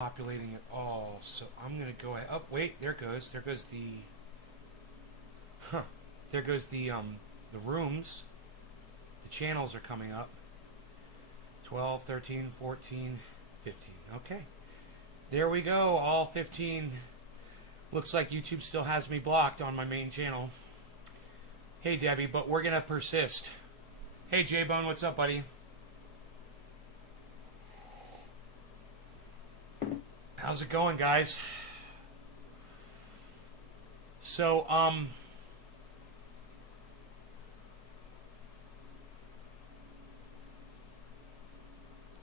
Populating it all, so I'm gonna go ahead. Oh wait, there goes the there goes the rooms. The channels are coming up. 12, 13, 14, 15. Okay, there we go, all 15. Looks like YouTube still has me blocked on my main channel. Hey Debbie, but we're gonna persist. Hey J-Bone, what's up, buddy? How's it going, guys? So,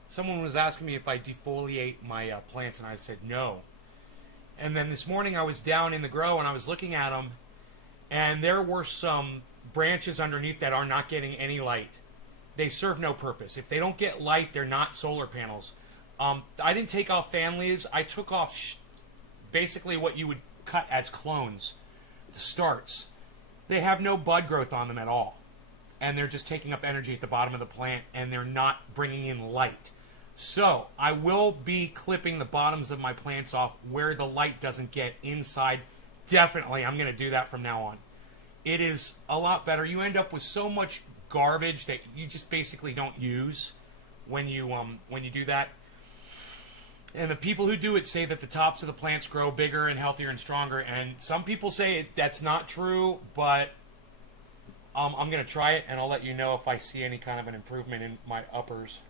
someone was asking me if I defoliate my plants, and I said no. And then this morning I was down in the grow, and I was looking at them, and there were some branches underneath that are not getting any light. They serve no purpose. If they don't get light, they're not solar panels. I didn't take off fan leaves. I took off basically what you would cut as clones, the starts. They have no bud growth on them at all. And they're just taking up energy at the bottom of the plant, and they're not bringing in light. So I will be clipping the bottoms of my plants off where the light doesn't get inside. Definitely, I'm going to do that from now on. It is a lot better. You end up with so much garbage that you just basically don't use when you do that. And the people who do it say that the tops of the plants grow bigger and healthier and stronger. And some people say that's not true, but I'm going to try it, and I'll let you know if I see any kind of an improvement in my uppers.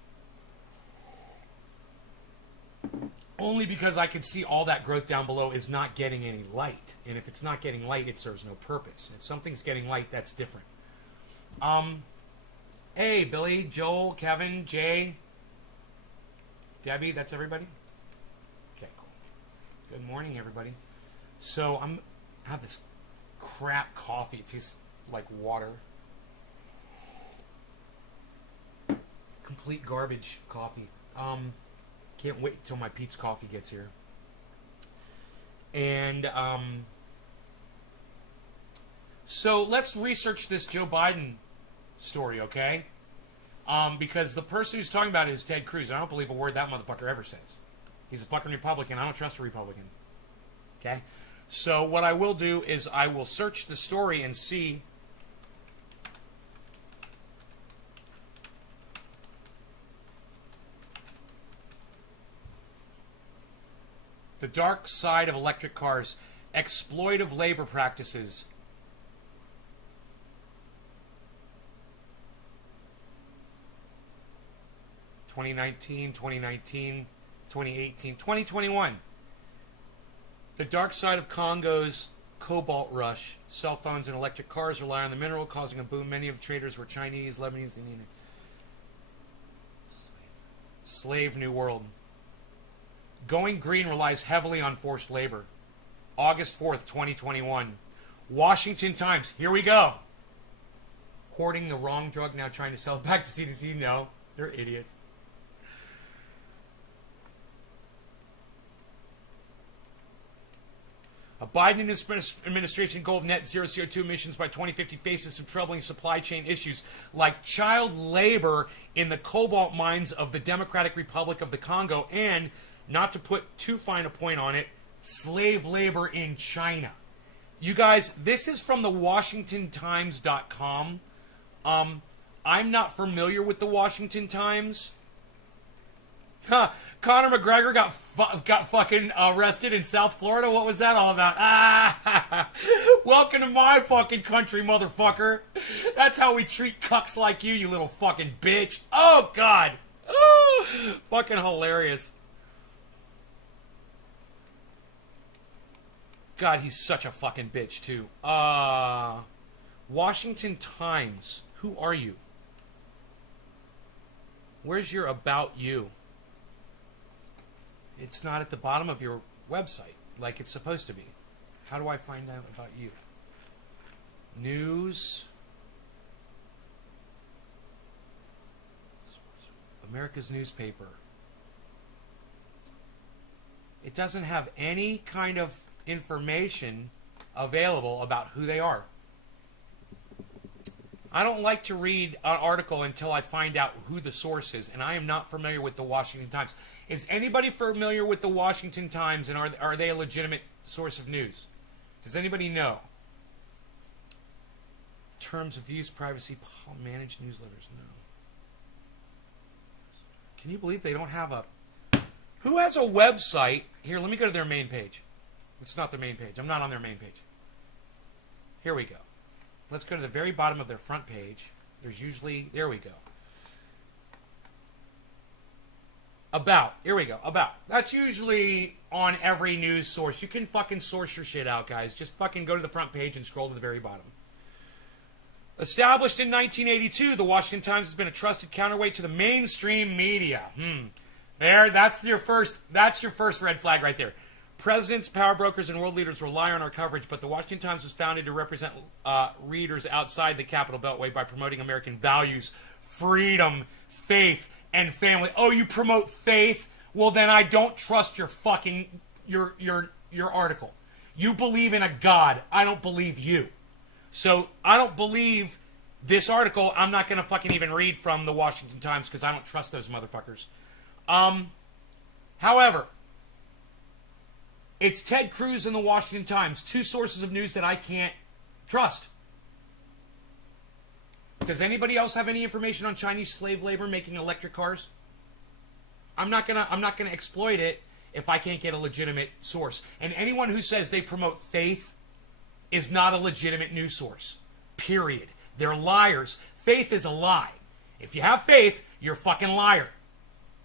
Only because I can see all that growth down below is not getting any light. And if it's not getting light, it serves no purpose. If something's getting light, that's different. Hey, Billy, Joel, Kevin, Jay, Debbie, that's everybody? Okay, cool. Good morning, everybody. So I have this crap coffee. It tastes like water. Complete garbage coffee. Can't wait till my Pete's Coffee gets here. And so let's research this Joe Biden story, okay? Because the person who's talking about it is Ted Cruz. I don't believe a word that motherfucker ever says. He's a fucking Republican. I don't trust a Republican. Okay? So what I will do is I will search the story and see the dark side of electric cars, exploitive labor practices. (2019, 2019, 2018, 2021). The dark side of Congo's cobalt rush. Cell phones and electric cars rely on the mineral, causing a boom. Many of the traders were Chinese, Lebanese, Indian. Slave New World. Going green relies heavily on forced labor. August 4th, 2021. Washington Times. Here we go. Hoarding the wrong drug, now trying to sell it back to CDC. No, they're idiots. A Biden administration goal of net zero CO2 emissions by 2050 faces some troubling supply chain issues like child labor in the cobalt mines of the Democratic Republic of the Congo and, not to put too fine a point on it, slave labor in China. You guys, this is from the WashingtonTimes.com. I'm not familiar with the Washington Times. Conor McGregor got fucking arrested in South Florida. What was that all about? Welcome to my fucking country, motherfucker. That's how we treat cucks like you, you little fucking bitch. Oh, God. Oh, fucking hilarious. God, he's such a fucking bitch, too. Washington Times. Who are you? Where's your About You? It's not at the bottom of your website like it's supposed to be. How do I find out about you? News. America's newspaper. It doesn't have any kind of information available about who they are. I don't like to read an article until I find out who the source is, and I am not familiar with the Washington Times. Is anybody familiar with the Washington Times, and are they a legitimate source of news? Does anybody know? Terms of use, privacy, managed newsletters. No. Can you believe they don't have a... Who has a website? Here, let me go to their main page. It's not their main page. I'm not on their main page. Here we go. Let's go to the very bottom of their front page. There's usually... There we go. About. Here we go. About. That's usually on every news source. You can fucking source your shit out, guys. Just fucking go to the front page and scroll to the very bottom. Established in 1982, the Washington Times has been a trusted counterweight to the mainstream media. There, that's your first red flag right there. Presidents, power brokers, and world leaders rely on our coverage, but the Washington Times was founded to represent readers outside the Capital Beltway by promoting American values, freedom, faith, and family. Oh, you promote faith? Well, then I don't trust your fucking your article. You believe in a God. I don't believe you. So I don't believe this article. I'm not going to fucking even read from the Washington Times because I don't trust those motherfuckers. However, it's Ted Cruz and the Washington Times, two sources of news that I can't trust. Does anybody else have any information on Chinese slave labor making electric cars? I'm not gonna exploit it if I can't get a legitimate source. And anyone who says they promote faith is not a legitimate news source. Period. They're liars. Faith is a lie. If you have faith, you're a fucking liar.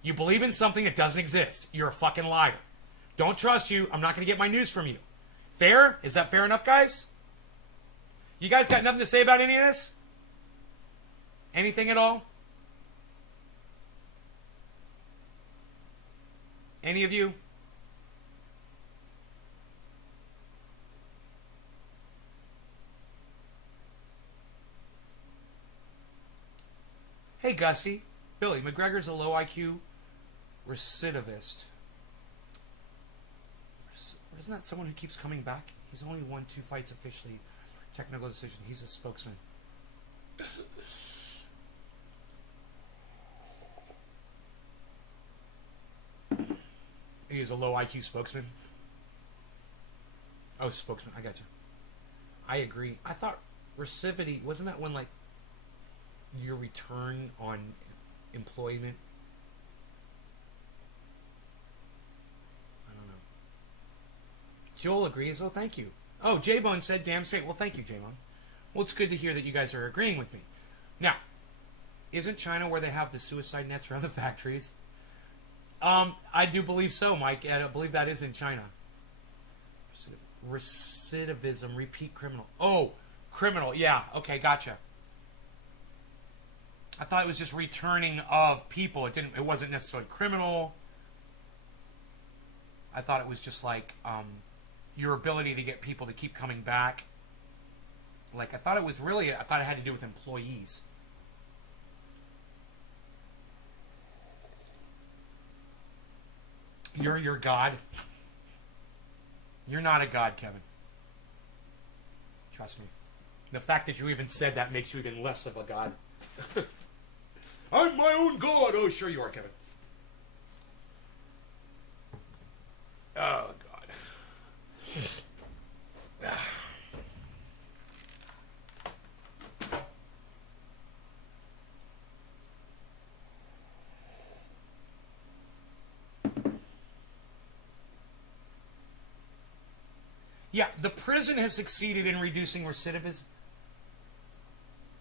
You believe in something that doesn't exist. You're a fucking liar. Don't trust you. I'm not going to get my news from you. Fair? Is that fair enough, guys? You guys got nothing to say about any of this? Anything at all? Any of you? Hey, Gussie. Billy, McGregor's a low IQ recidivist. Isn't that someone who keeps coming back? He's only won 2 fights officially. Technical decision. He's a spokesman. He is a low IQ spokesman. Oh, spokesman. I got you. I agree. I thought recidivity, wasn't that when, like, your return on employment? I don't know. Joel agrees. Oh, thank you. Oh, J-Bone said damn straight. Well, thank you, J-Bone. Well, it's good to hear that you guys are agreeing with me. Now, isn't China where they have the suicide nets around the factories? I do believe so, Mike. I believe that is in China. Recidivism, repeat criminal. Oh, criminal. Yeah. Okay, gotcha. I thought it was just returning of people. It wasn't necessarily criminal. I thought it was just like your ability to get people to keep coming back. Like I thought it had to do with employees. You're your God. You're not a God, Kevin. Trust me. The fact that you even said that makes you even less of a God. I'm my own God. Oh, sure you are, Kevin. Oh, God. Yeah, the prison has succeeded in reducing recidivism.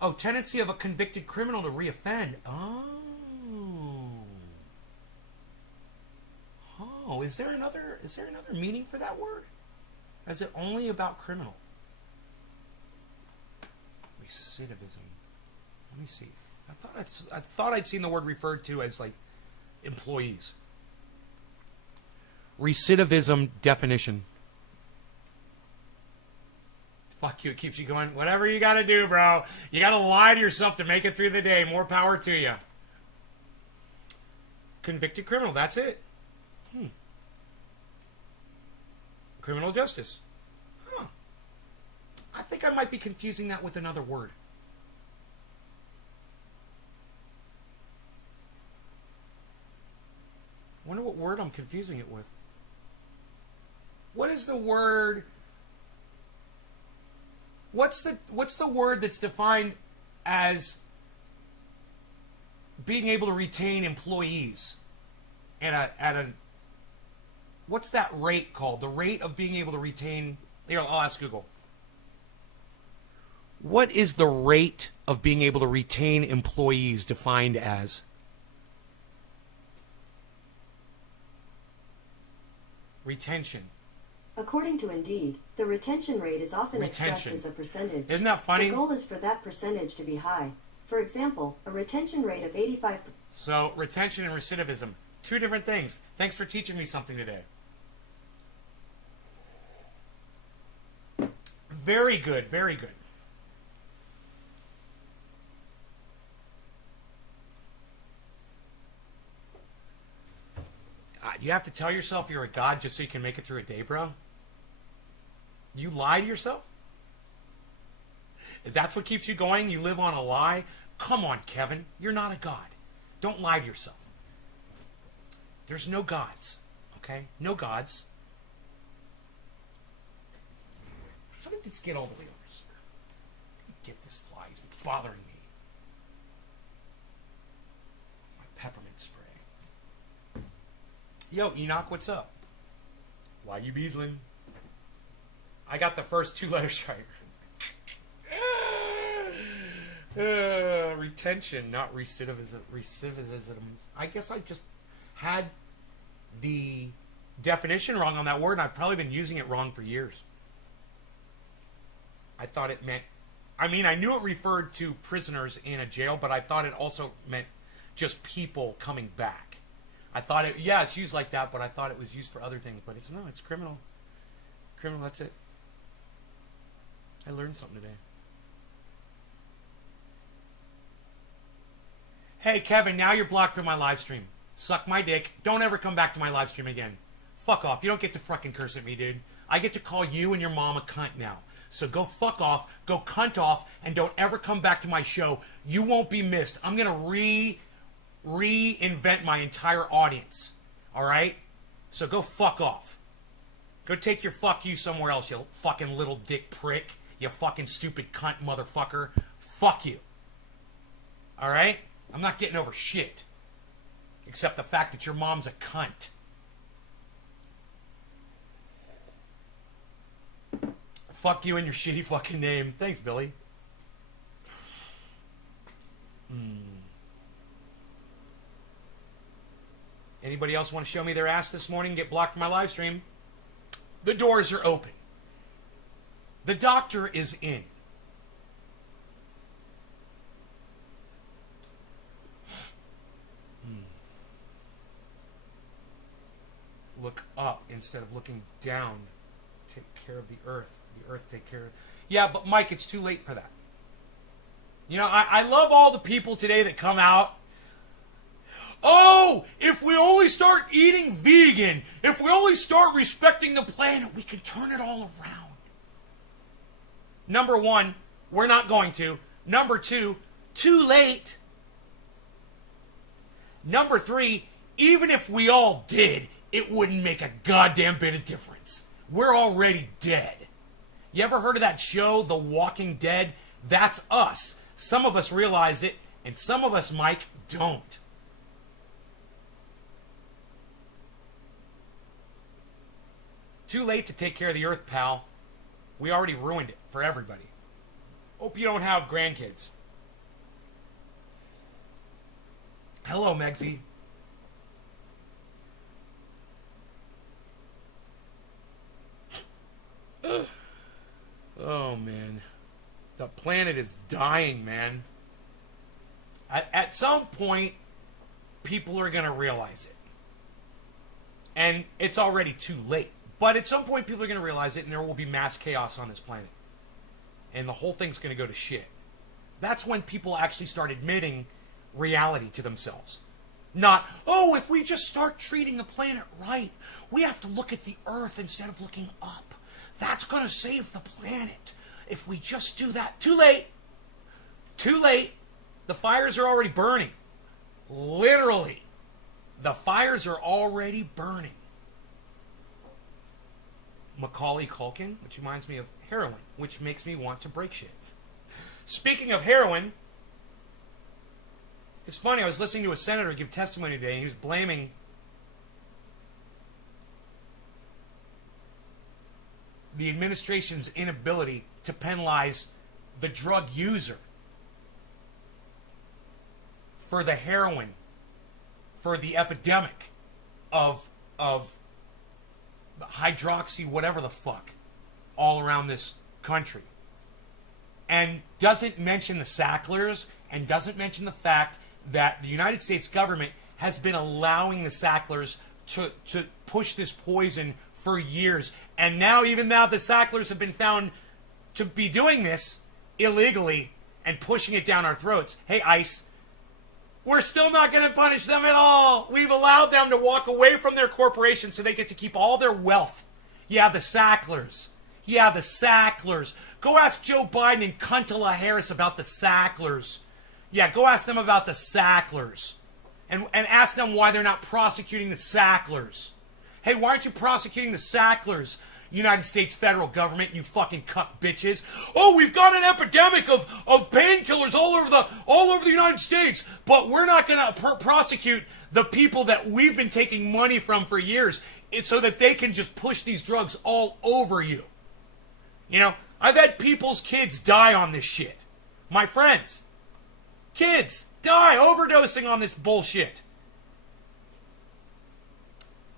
Oh, tendency of a convicted criminal to reoffend. Oh. Oh, is there another meaning for that word? Or is it only about criminal? Recidivism. Let me see. I thought I'd seen the word referred to as like employees. Recidivism definition. Fuck you, it keeps you going. Whatever you gotta do, bro. You gotta lie to yourself to make it through the day. More power to you. Convicted criminal, that's it. Criminal justice. Huh. I think I might be confusing that with another word. wonder what word I'm confusing it with. What is the word? What's the word that's defined as being able to retain employees at a what's that rate called? The rate of being able to retain. Here, I'll ask Google. What is the rate of being able to retain employees defined as? Retention. According to Indeed, the retention rate is often expressed as a percentage. Isn't that funny? The goal is for that percentage to be high. For example, a retention rate of 85%. So, retention and recidivism. Two different things. Thanks for teaching me something today. Very good, very good. You have to tell yourself you're a god just so you can make it through a day, bro? You lie to yourself? If that's what keeps you going, you live on a lie? Come on, Kevin. You're not a god. Don't lie to yourself. There's no gods, okay? No gods. How did this get all the way over here? Get this fly. He's bothering me. My peppermint spray. Yo, Enoch, what's up? Why you beasling? I got the first two letters right. Retention, not recidivism. I guess I just had the definition wrong on that word, and I've probably been using it wrong for years. I thought it meant... I mean, I knew it referred to prisoners in a jail, but I thought it also meant just people coming back. I thought it... Yeah, it's used like that, but I thought it was used for other things. But it's... No, it's criminal. Criminal, that's it. I learned something today. Hey, Kevin, now you're blocked from my live stream. Suck my dick. Don't ever come back to my live stream again. Fuck off. You don't get to fucking curse at me, dude. I get to call you and your mom a cunt now. So go fuck off, go cunt off, and don't ever come back to my show. You won't be missed. I'm going to reinvent my entire audience. All right? So go fuck off. Go take your fuck you somewhere else, you fucking little dick prick. You fucking stupid cunt motherfucker. Fuck you. All right? I'm not getting over shit. Except the fact that your mom's a cunt. Fuck you and your shitty fucking name. Thanks, Billy. Anybody else want to show me their ass this morning? Get blocked from my live stream? The doors are open. The doctor is in. Look up instead of looking down. Take care of the earth. The earth take care of... Yeah, but Mike, it's too late for that. You know, I love all the people today that come out. Oh, if we only start eating vegan, if we only start respecting the planet, we can turn it all around. Number one, we're not going to. Number two, too late. Number three, even if we all did, it wouldn't make a goddamn bit of difference. We're already dead. You ever heard of that show, The Walking Dead? That's us. Some of us realize it, and some of us, Mike, don't. Too late to take care of the earth, pal. We already ruined it for everybody. Hope you don't have grandkids. Hello, Megsy. Oh, man. The planet is dying, man. At some point, people are going to realize it. And it's already too late. But at some point, people are going to realize it, and there will be mass chaos on this planet. And the whole thing's going to go to shit. That's when people actually start admitting reality to themselves. Not, oh, if we just start treating the planet right, we have to look at the earth instead of looking up. That's going to save the planet. If we just do that. Too late. Too late. The fires are already burning. Literally. The fires are already burning. Macaulay Culkin, which reminds me of heroin, which makes me want to break shit. Speaking of heroin, it's funny, I was listening to a senator give testimony today, and he was blaming the administration's inability to penalize the drug user for the heroin, for the epidemic of hydroxy, whatever the fuck, all around this country. And doesn't mention the Sacklers, and doesn't mention the fact that the United States government has been allowing the Sacklers to push this poison for years. And now, even now, the Sacklers have been found to be doing this illegally and pushing it down our throats. Hey, ICE, we're still not going to punish them at all. We've allowed them to walk away from their corporation so they get to keep all their wealth. Yeah, the Sacklers. Yeah, the Sacklers. Go ask Joe Biden and Cuntala Harris about the Sacklers. Yeah, go ask them about the Sacklers. And ask them why they're not prosecuting the Sacklers. Hey, why aren't you prosecuting the Sacklers, United States federal government, you fucking cuck bitches? Oh, we've got an epidemic of painkillers all over the United States, but we're not going to prosecute the people that we've been taking money from for years so that they can just push these drugs all over you. You know, I've had people's kids die on this shit. My friends. Kids die overdosing on this bullshit.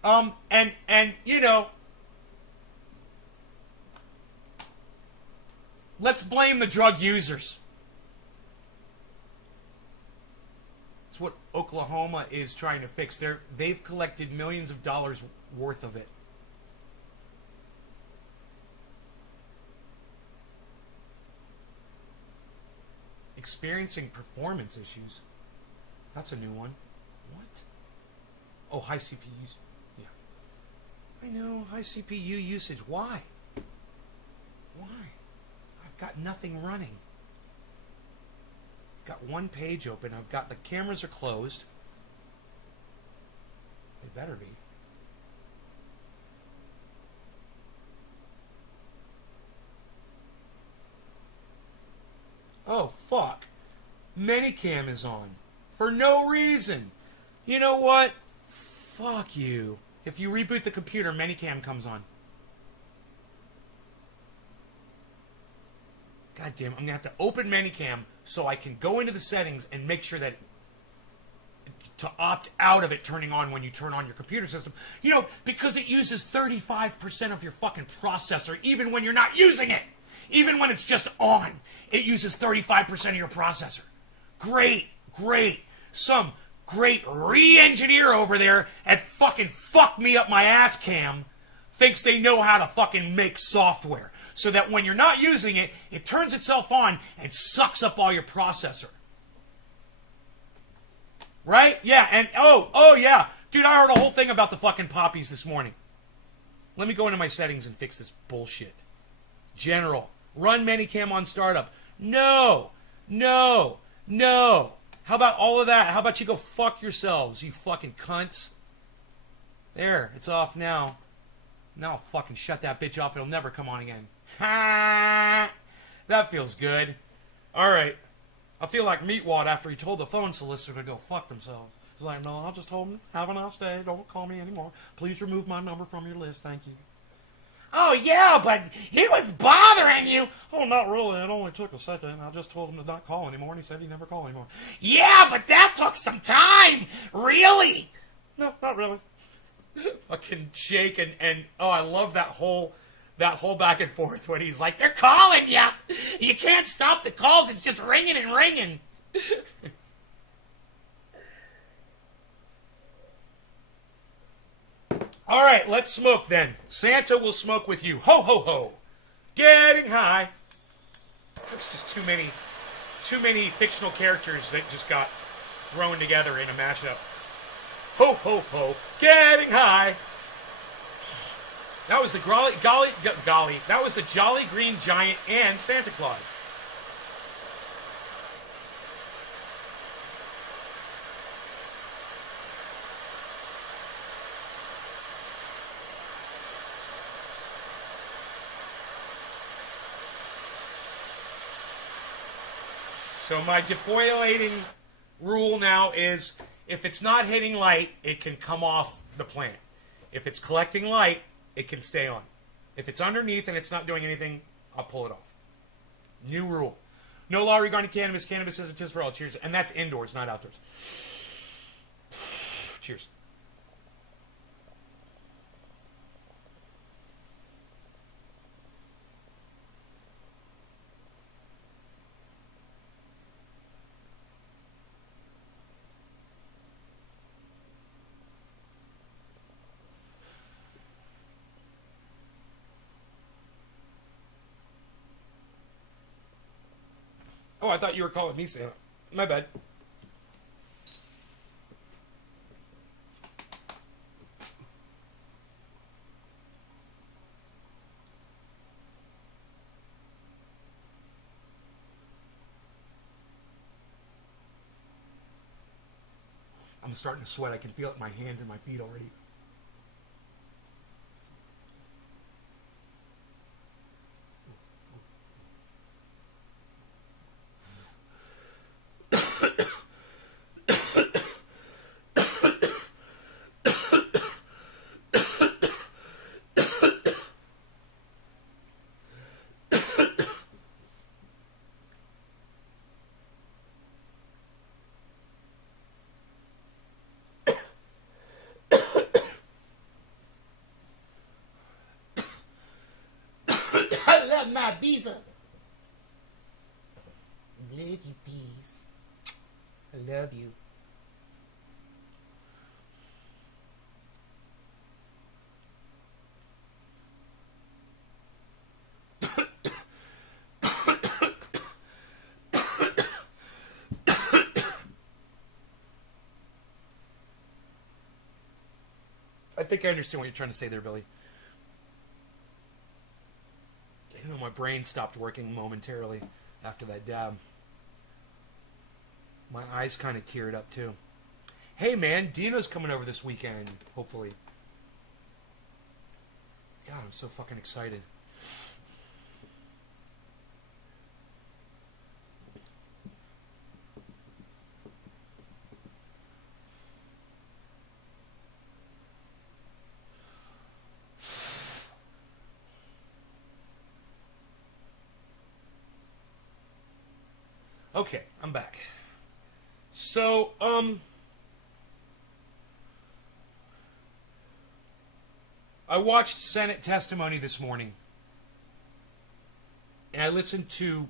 And you know, let's blame the drug users. It's what Oklahoma is trying to fix. They've collected millions of dollars worth of it. Experiencing performance issues. That's a new one. What? Oh, high CPUs. Yeah. I know, high CPU usage. Why? Why? I've got nothing running. I've got one page open. I've got the cameras are closed. They better be. Oh, fuck. Minicam is on. For no reason. You know what? Fuck you. If you reboot the computer, Minicam comes on. God damn, I'm going to have to open Minicam so I can go into the settings and make sure that to opt out of it turning on when you turn on your computer system. You know, because it uses 35% of your fucking processor even when you're not using it. Even when it's just on, it uses 35% of your processor. Great, great. Some great re-engineer over there at fucking fuck me up my ass cam thinks they know how to fucking make software so that when you're not using it, it turns itself on and sucks up all your processor. Right? Yeah, and oh yeah. Dude, I heard a whole thing about the fucking poppies this morning. Let me go into my settings and fix this bullshit. General. Run Minicam on startup. No. How about all of that? How about you go fuck yourselves, you fucking cunts? There, it's off now. Now I'll fucking shut that bitch off. It'll never come on again. Ha! That feels good. Alright. I feel like Meatwad after he told the phone solicitor to go fuck themselves. He's like, no, I'll just told him, have a nice day. Don't call me anymore. Please remove my number from your list. Thank you. Oh, yeah, but he was bothering you. Oh, not really. It only took a second. I just told him to not call anymore, and he said he'd never call anymore. Yeah, but that took some time. Really? No, not really. Fucking Jake and oh, I love that whole back and forth when he's like, they're calling you. You can't stop the calls. It's just ringing and ringing. All right, let's smoke then. Santa will smoke with you. Ho, ho, ho. Getting high. That's just too many fictional characters that just got thrown together in a mashup. Ho, ho, ho. Getting high. That was the that was the Jolly Green Giant and Santa Claus. So my defoliating rule now is if it's not hitting light, it can come off the plant. If it's collecting light, it can stay on. If it's underneath and it's not doing anything, I'll pull it off. New rule. No law regarding cannabis. Cannabis is a tis for all. Cheers. And that's indoors, not outdoors. Cheers. Oh, I thought you were calling me Santa. My bad. I'm starting to sweat. I can feel it in my hands and my feet already. I love my visa. Love you, bees. I love you. I think I understand what you're trying to say there, Billy. You know, my brain stopped working momentarily after that dab. My eyes kind of teared up, too. Hey, man, Dino's coming over this weekend, hopefully. God, I'm so fucking excited. Okay, I'm back. So, I watched Senate testimony this morning, and I listened to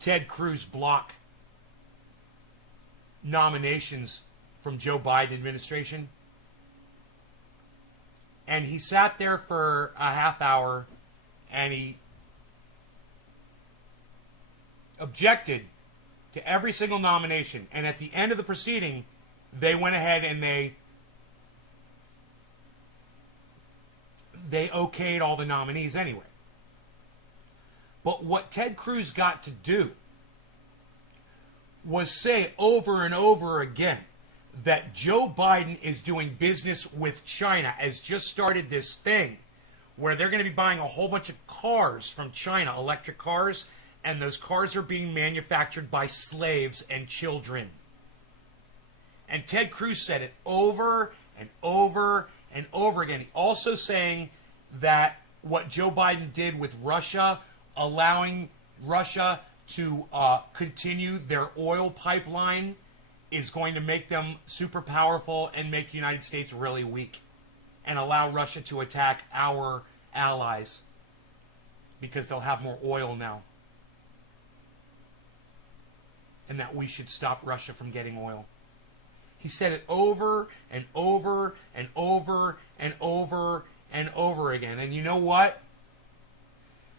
Ted Cruz block nominations from Joe Biden administration. And he sat there for a half hour, and he objected to every single nomination. And at the end of the proceeding, they went ahead and they okayed all the nominees anyway. But what Ted Cruz got to do was say over and over again that Joe Biden is doing business with China, has just started this thing where they're going to be buying a whole bunch of cars from China, electric cars, and those cars are being manufactured by slaves and children. And Ted Cruz said it over and over and over again. He also saying that what Joe Biden did with Russia, allowing Russia to continue their oil pipeline, is going to make them super powerful and make the United States really weak and allow Russia to attack our allies because they'll have more oil now. And that we should stop Russia from getting oil. He said it over and over and over and over and over again. And you know what?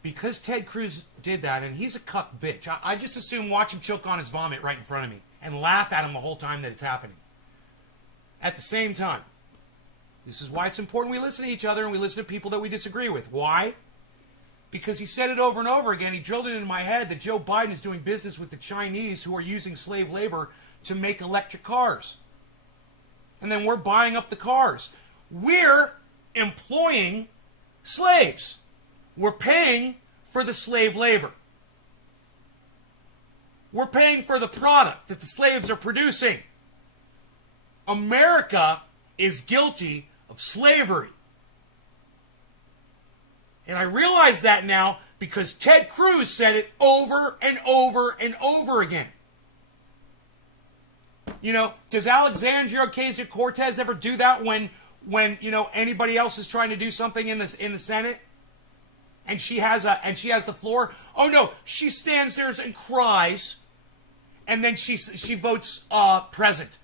Because Ted Cruz did that, and he's a cuck bitch, I just assume watch him choke on his vomit right in front of me and laugh at him the whole time that it's happening. At the same time, this is why it's important we listen to each other and we listen to people that we disagree with. Why? Because he said it over and over again. He drilled it into my head that Joe Biden is doing business with the Chinese who are using slave labor to make electric cars. And then we're buying up the cars. We're employing slaves. We're paying for the slave labor. We're paying for the product that the slaves are producing. America is guilty of slavery. And I realize that now because Ted Cruz said it over and over and over again. You know, does Alexandria Ocasio-Cortez ever do that when you know anybody else is trying to do something in the Senate? And she has the floor? Oh no, she stands there and cries, and then she votes present.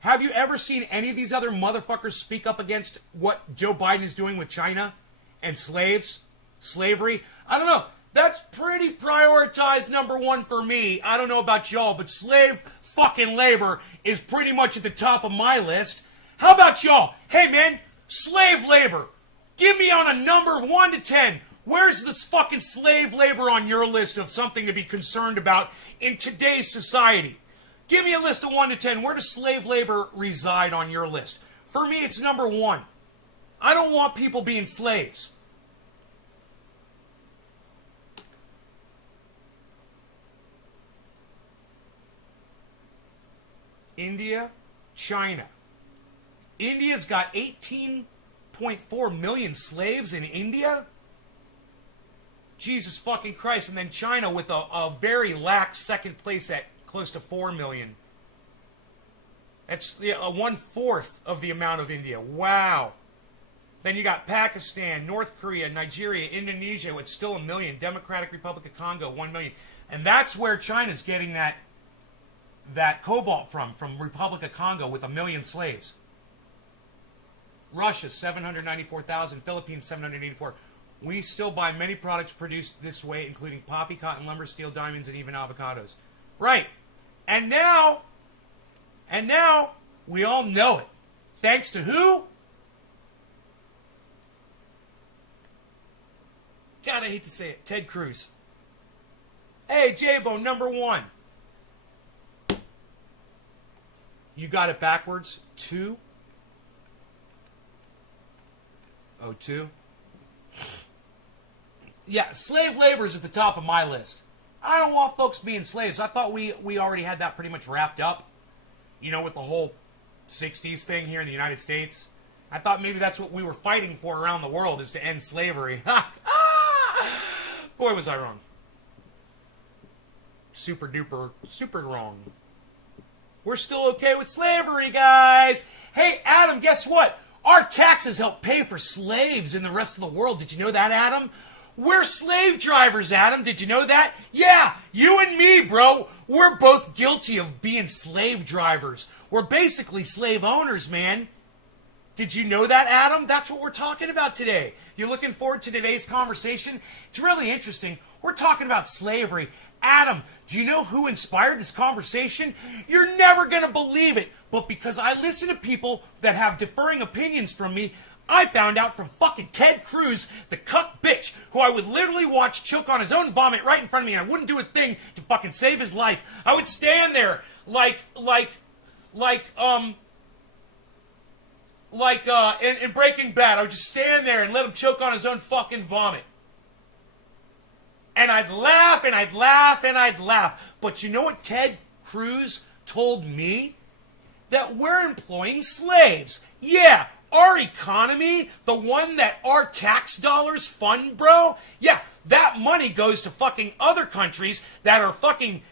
Have you ever seen any of these other motherfuckers speak up against what Joe Biden is doing with China and slavery? I don't know. That's pretty prioritized number one for me. I don't know about y'all, but slave fucking labor is pretty much at the top of my list. How about y'all? Hey man, slave labor. Give me on a number of 1 to 10. Where's this fucking slave labor on your list of something to be concerned about in today's society? Give me a list of 1 to 10. Where does slave labor reside on your list? For me, it's number 1. I don't want people being slaves. India, China. India's got 18.4 million slaves in India? Jesus fucking Christ. And then China with a very lax second place at close to 4 million. That's a 1/4 of the amount of India. Wow. Then you got Pakistan, North Korea, Nigeria, Indonesia with still 1 million. Democratic Republic of Congo, 1 million. And that's where China's getting that cobalt from Republic of Congo with 1 million slaves. Russia, 794,000. Philippines, 784. We still buy many products produced this way, including poppy, cotton, lumber, steel, diamonds, and even avocados. Right. And now, we all know it. Thanks to who? God, I hate to say it. Ted Cruz. Hey, J-Bone, number 1. You got it backwards. 2. Oh, 2. Yeah, slave labor is at the top of my list. I don't want folks being slaves. I thought we already had that pretty much wrapped up. You know, with the whole 60s thing here in the United States. I thought maybe that's what we were fighting for around the world, is to end slavery. Boy, was I wrong. Super duper, super wrong. We're still okay with slavery, guys. Hey, Adam, guess what? Our taxes help pay for slaves in the rest of the world. Did you know that, Adam? We're slave drivers, Adam. Did you know that? Yeah, you and me, bro. We're both guilty of being slave drivers. We're basically slave owners, man. Did you know that, Adam? That's what we're talking about today. You looking forward to today's conversation? It's really interesting. We're talking about slavery. Adam, do you know who inspired this conversation? You're never going to believe it. But because I listen to people that have differing opinions from me, I found out from fucking Ted Cruz, the cuck bitch, who I would literally watch choke on his own vomit right in front of me, and I wouldn't do a thing to fucking save his life. I would stand there in Breaking Bad. I would just stand there and let him choke on his own fucking vomit. And I'd laugh, and I'd laugh, and I'd laugh. But you know what Ted Cruz told me? That we're employing slaves. Yeah, our economy, the one that our tax dollars fund, bro. Yeah, that money goes to fucking other countries that are fucking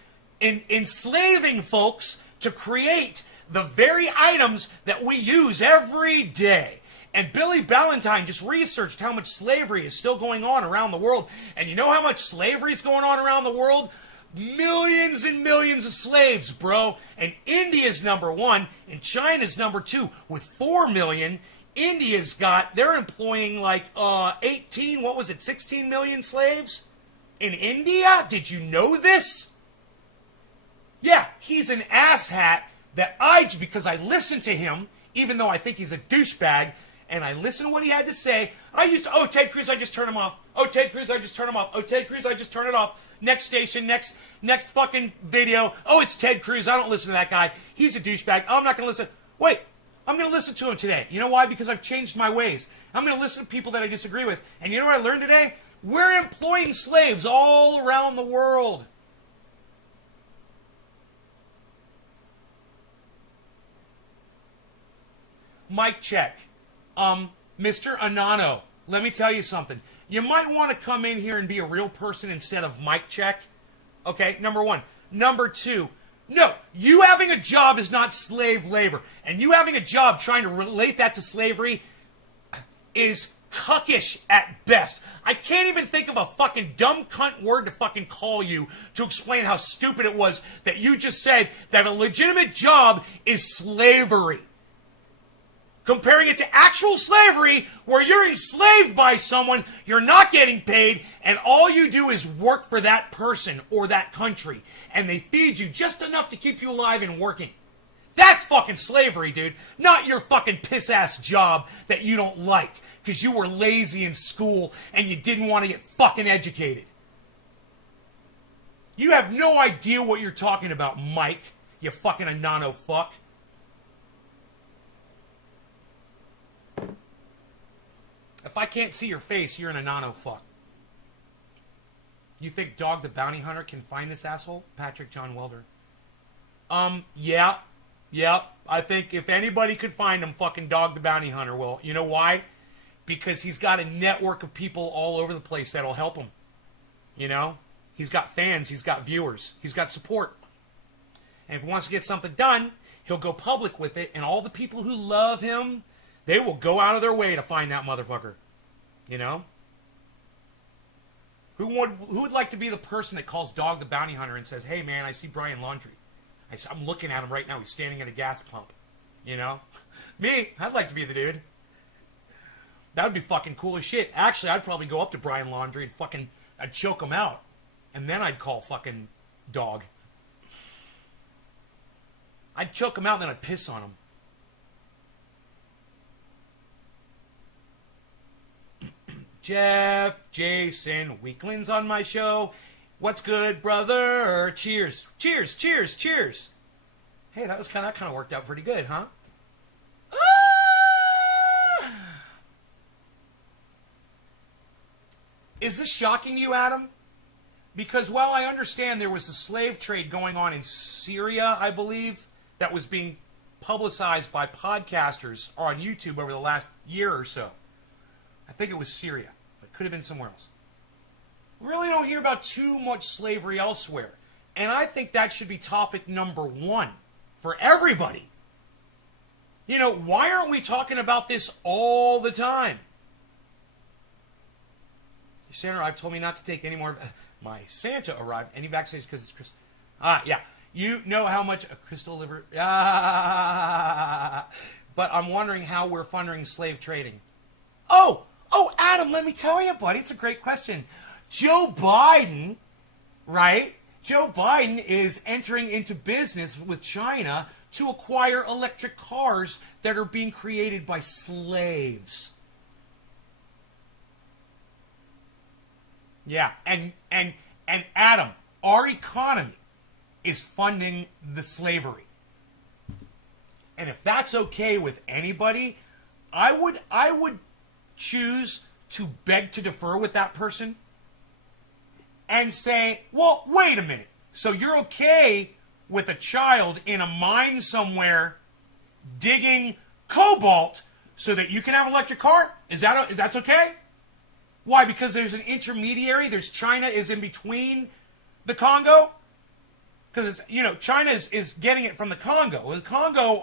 enslaving folks to create the very items that we use every day. And Billy Ballantyne just researched how much slavery is still going on around the world. And you know how much slavery is going on around the world? Millions and millions of slaves, bro. And India's number 1 and China's number 2 with 4 million. They're employing like 16 million slaves in India? Did you know this? Yeah, he's an asshat because I listen to him, even though I think he's a douchebag, and I listen to what he had to say. Ted Cruz, I just turn him off. Oh, Ted Cruz, I just turn him off. Oh, Ted Cruz, I just turn it off. Next station, next fucking video. Oh, it's Ted Cruz. I don't listen to that guy. He's a douchebag. I'm not going to listen. Wait, I'm going to listen to him today. You know why? Because I've changed my ways. I'm going to listen to people that I disagree with. And you know what I learned today? We're employing slaves all around the world. Mic check. Mr. Anano, let me tell you something. You might want to come in here and be a real person instead of mic check. Okay, number one. Number two, no, you having a job is not slave labor. And you having a job trying to relate that to slavery is cuckish at best. I can't even think of a fucking dumb cunt word to fucking call you to explain how stupid it was that you just said that a legitimate job is slavery. Comparing it to actual slavery, where you're enslaved by someone, you're not getting paid, and all you do is work for that person or that country. And they feed you just enough to keep you alive and working. That's fucking slavery, dude. Not your fucking piss-ass job that you don't like because you were lazy in school and you didn't want to get fucking educated. You have no idea what you're talking about, Mike, you fucking Anano fuck. If I can't see your face, you're an Anano fuck. You think Dog the Bounty Hunter can find this asshole? Patrick John Welder. Yeah. I think if anybody could find him, fucking Dog the Bounty Hunter will. You know why? Because he's got a network of people all over the place that'll help him. You know? He's got fans, he's got viewers, he's got support. And if he wants to get something done, he'll go public with it, and all the people who love him, they will go out of their way to find that motherfucker. You know? Who would like to be the person that calls Dog the Bounty Hunter and says, hey man, I see Brian Laundrie. I'm looking at him right now. He's standing at a gas pump. You know? Me, I'd like to be the dude. That would be fucking cool as shit. Actually, I'd probably go up to Brian Laundrie and I'd choke him out. And then I'd call fucking Dog. I'd choke him out and then I'd piss on him. Jeff, Jason, Weaklings on my show. What's good, brother? Cheers. Cheers, cheers, cheers. Hey, that kind of worked out pretty good, huh? Ah! Is this shocking you, Adam? Because while I understand there was a slave trade going on in Syria, I believe, that was being publicized by podcasters on YouTube over the last year or so. I think it was Syria. Could have been somewhere else. We really don't hear about too much slavery elsewhere. And I think that should be topic number one for everybody. You know, why aren't we talking about this all the time? Santa arrived, told me not to take any more. My Santa arrived. Any vaccinations because it's Christmas. Yeah. You know how much a crystal liver. But I'm wondering how we're funding slave trading. Oh, Adam, let me tell you, buddy, it's a great question. Joe Biden, right? Joe Biden is entering into business with China to acquire electric cars that are being created by slaves. Yeah, and Adam, our economy is funding the slavery. And if that's okay with anybody, I would choose to beg to defer with that person and say, well, wait a minute. So you're okay with a child in a mine somewhere digging cobalt so that you can have an electric car? That's okay? Why? Because there's an intermediary. There's China is in between the Congo. Because it's, you know, China is getting it from the Congo. Well, the Congo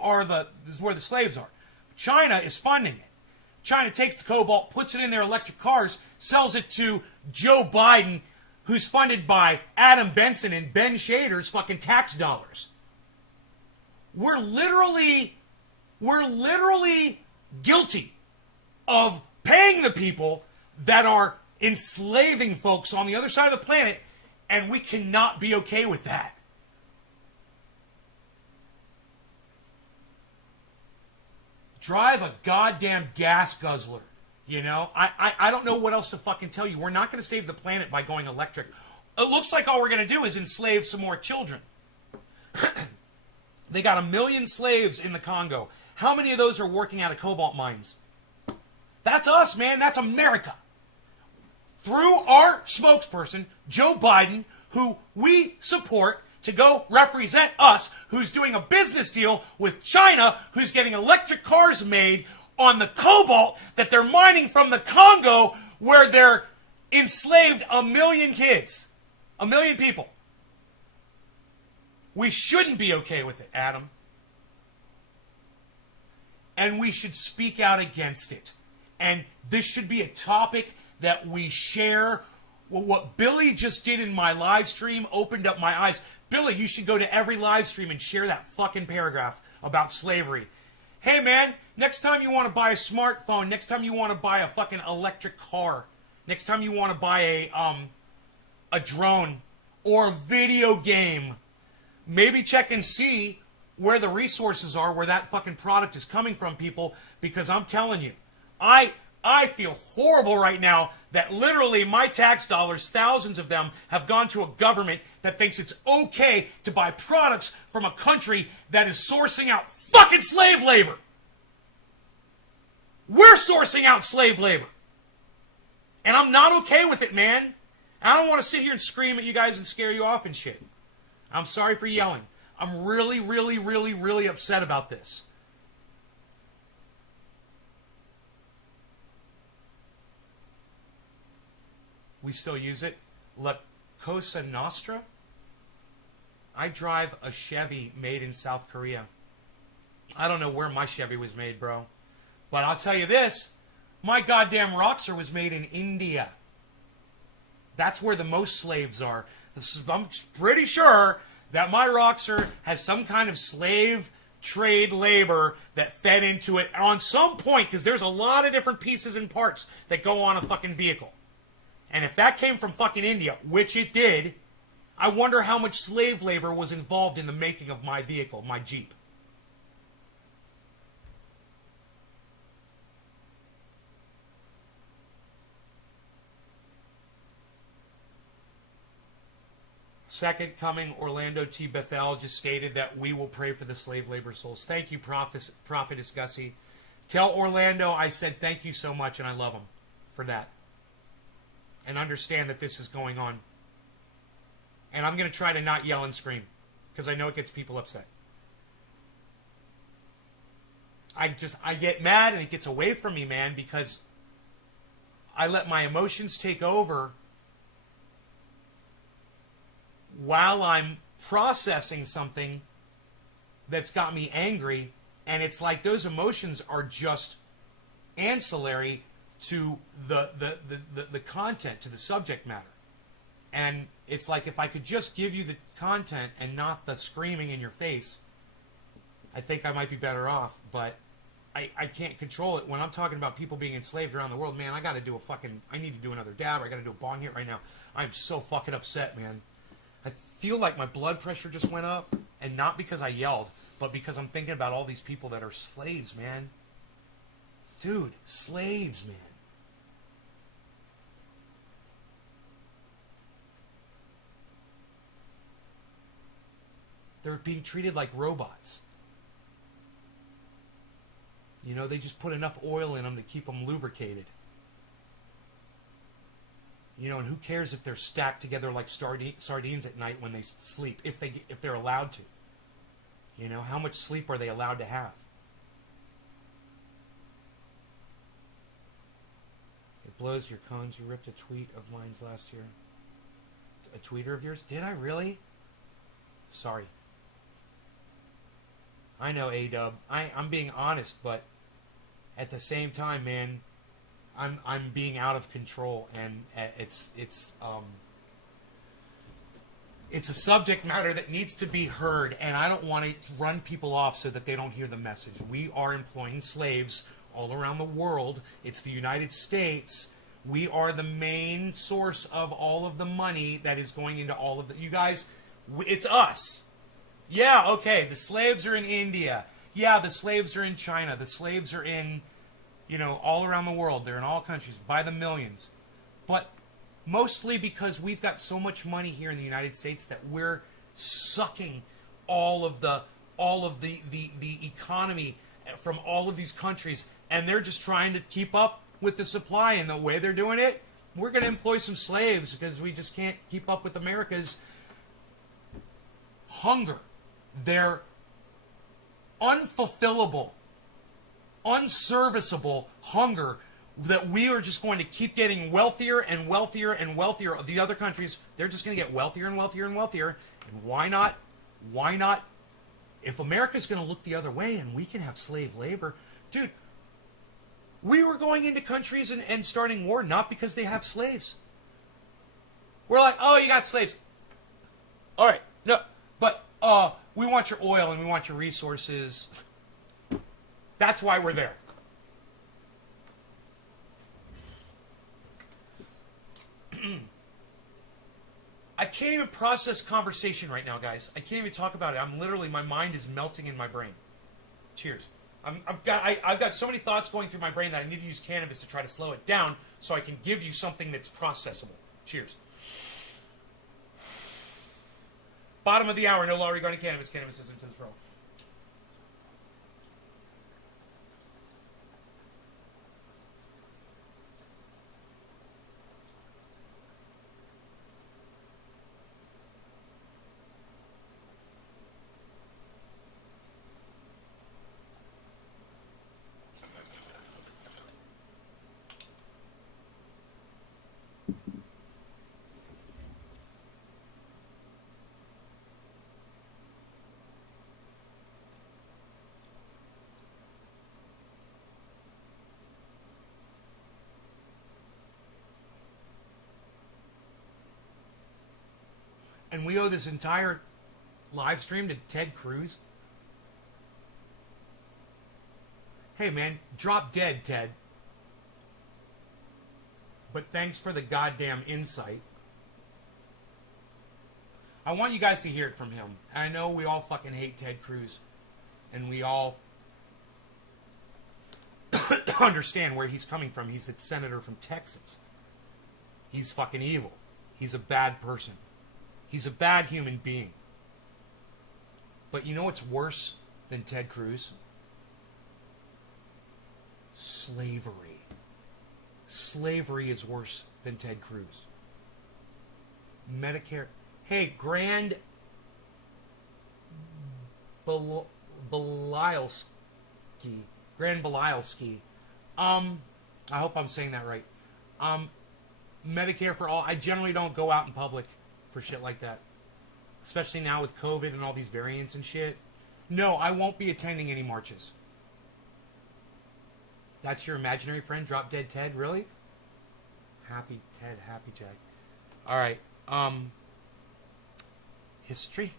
is where the slaves are. China is funding it. China takes the cobalt, puts it in their electric cars, sells it to Joe Biden, who's funded by Adam Benson and Ben Shader's fucking tax dollars. We're literally guilty of paying the people that are enslaving folks on the other side of the planet, and we cannot be okay with that. Drive a goddamn gas guzzler, you know? I don't know what else to fucking tell you. We're not going to save the planet by going electric. It looks like all we're going to do is enslave some more children. They got 1 million slaves in the Congo. How many of those are working out of cobalt mines? That's us, man. That's America. through our spokesperson, Joe Biden, who we support to go represent us, who's doing a business deal with China, who's getting electric cars made on the cobalt that they're mining from the Congo, where they're enslaved 1 million kids, 1 million people. We shouldn't be okay with it, Adam. And we should speak out against it. And this should be a topic that we share. Well, what Billy just did in my live stream opened up my eyes. Billy, you should go to every live stream and share that fucking paragraph about slavery. Hey, man, next time you want to buy a smartphone, next time you want to buy a fucking electric car, next time you want to buy a drone or a video game, maybe check and see where the resources are, where that fucking product is coming from, people, because I'm telling you, I feel horrible right now that literally my tax dollars, thousands of them, have gone to a government that thinks it's okay to buy products from a country that is sourcing out fucking slave labor. We're sourcing out slave labor. And I'm not okay with it, man. I don't want to sit here and scream at you guys and scare you off and shit. I'm sorry for yelling. I'm really, really, really, really upset about this. We still use it. La Cosa Nostra. I drive a Chevy made in South Korea. I don't know where my Chevy was made, bro. But I'll tell you this. My goddamn Roxor was made in India. That's where the most slaves are. I'm pretty sure that my Roxor has some kind of slave trade labor that fed into it on some point, because there's a lot of different pieces and parts that go on a fucking vehicle. And if that came from fucking India, which it did, I wonder how much slave labor was involved in the making of my vehicle, my Jeep. Second Coming, Orlando T. Bethel just stated that we will pray for the slave labor souls. Thank you, Prophetess Gussie. Tell Orlando I said thank you so much and I love him for that. And understand that this is going on. And I'm going to try to not yell and scream, because I know it gets people upset. I get mad and it gets away from me, man, because I let my emotions take over while I'm processing something that's got me angry, and it's like those emotions are just ancillary to the content, to the subject matter. And it's like, if I could just give you the content and not the screaming in your face, I think I might be better off. But I can't control it. When I'm talking about people being enslaved around the world, man, I need to do another dab. I got to do a bong hit right now. I'm so fucking upset, man. I feel like my blood pressure just went up, and not because I yelled, but because I'm thinking about all these people that are slaves, man. Dude, slaves, man. They're being treated like robots. You know, they just put enough oil in them to keep them lubricated. You know, and who cares if they're stacked together like sardines at night when they sleep, if they're allowed to. You know, how much sleep are they allowed to have? It blows your cones. You ripped a tweet of mine last year. A tweeter of yours? Did I really? Sorry. I know, A-Dub. I'm being honest, but at the same time, man, I'm being out of control, and it's a subject matter that needs to be heard, and I don't want to run people off so that they don't hear the message. We are employing slaves all around the world. It's the United States. We are the main source of all of the money that is going into all of the... You guys, it's us. Yeah, okay, the slaves are in India. Yeah, the slaves are in China. The slaves are in, all around the world. They're in all countries by the millions. But mostly because we've got so much money here in the United States that we're sucking all of the economy from all of these countries, and they're just trying to keep up with the supply, and the way they're doing it, we're going to employ some slaves because we just can't keep up with America's hunger. Their unfulfillable, unserviceable hunger that we are just going to keep getting wealthier and wealthier and wealthier. The other countries, they're just going to get wealthier and wealthier and wealthier. And why not? Why not? If America's going to look the other way and we can have slave labor, dude, we were going into countries and starting war not because they have slaves. We're like, oh, you got slaves. All right, no, but we want your oil and we want your resources. That's why we're there. I can't even process conversation right now, guys. I can't even talk about it. I'm literally, my mind is melting in my brain. Cheers. I've got so many thoughts going through my brain that I need to use cannabis to try to slow it down so I can give you something that's processable. Cheers. Bottom of the hour, no law regarding cannabis. Cannabis isn't to the throne. And we owe this entire live stream to Ted Cruz. Hey, man, drop dead, Ted. But thanks for the goddamn insight. I want you guys to hear it from him. I know we all fucking hate Ted Cruz. And we all understand where he's coming from. He's the senator from Texas. He's fucking evil. He's a bad person. He's a bad human being. But you know what's worse than Ted Cruz? Slavery. Slavery is worse than Ted Cruz. Medicare. Hey, Grand Belialski. Grand Belialski. I hope I'm saying that right. Medicare for all. I generally don't go out in public for shit like that. Especially now with COVID and all these variants and shit. No, I won't be attending any marches. That's your imaginary friend, Drop Dead Ted? Really? Happy Ted, happy Jack. Alright, history.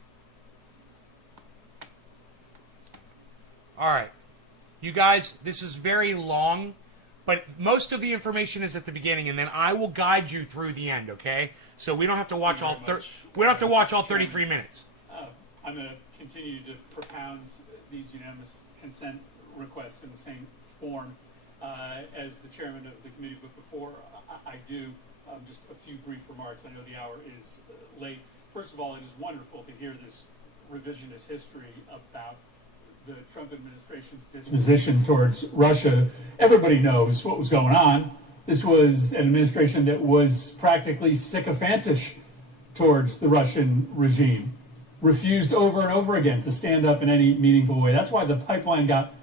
Alright. You guys, this is very long, but most of the information is at the beginning, and then I will guide you through the end, okay? So we don't have to watch all 33 minutes. I'm going to continue to propound these unanimous consent requests in the same form as the chairman of the committee, but before I do, just a few brief remarks. I know the hour is late. First of all, it is wonderful to hear this revisionist history about the Trump administration's disposition towards Russia. Everybody knows what was going on. This was an administration that was practically sycophantish towards the Russian regime, refused over and over again to stand up in any meaningful way. That's why the pipeline got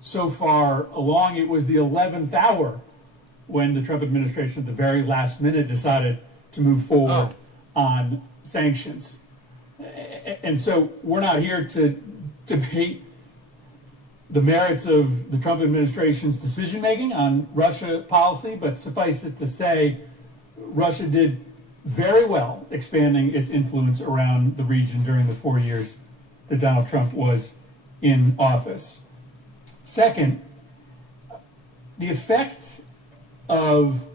so far along. It was the 11th hour when the Trump administration at the very last minute decided to move forward on sanctions. And so we're not here to debate the merits of the Trump administration's decision-making on Russia policy, but suffice it to say, Russia did very well expanding its influence around the region during the 4 years that Donald Trump was in office. Second, the effect of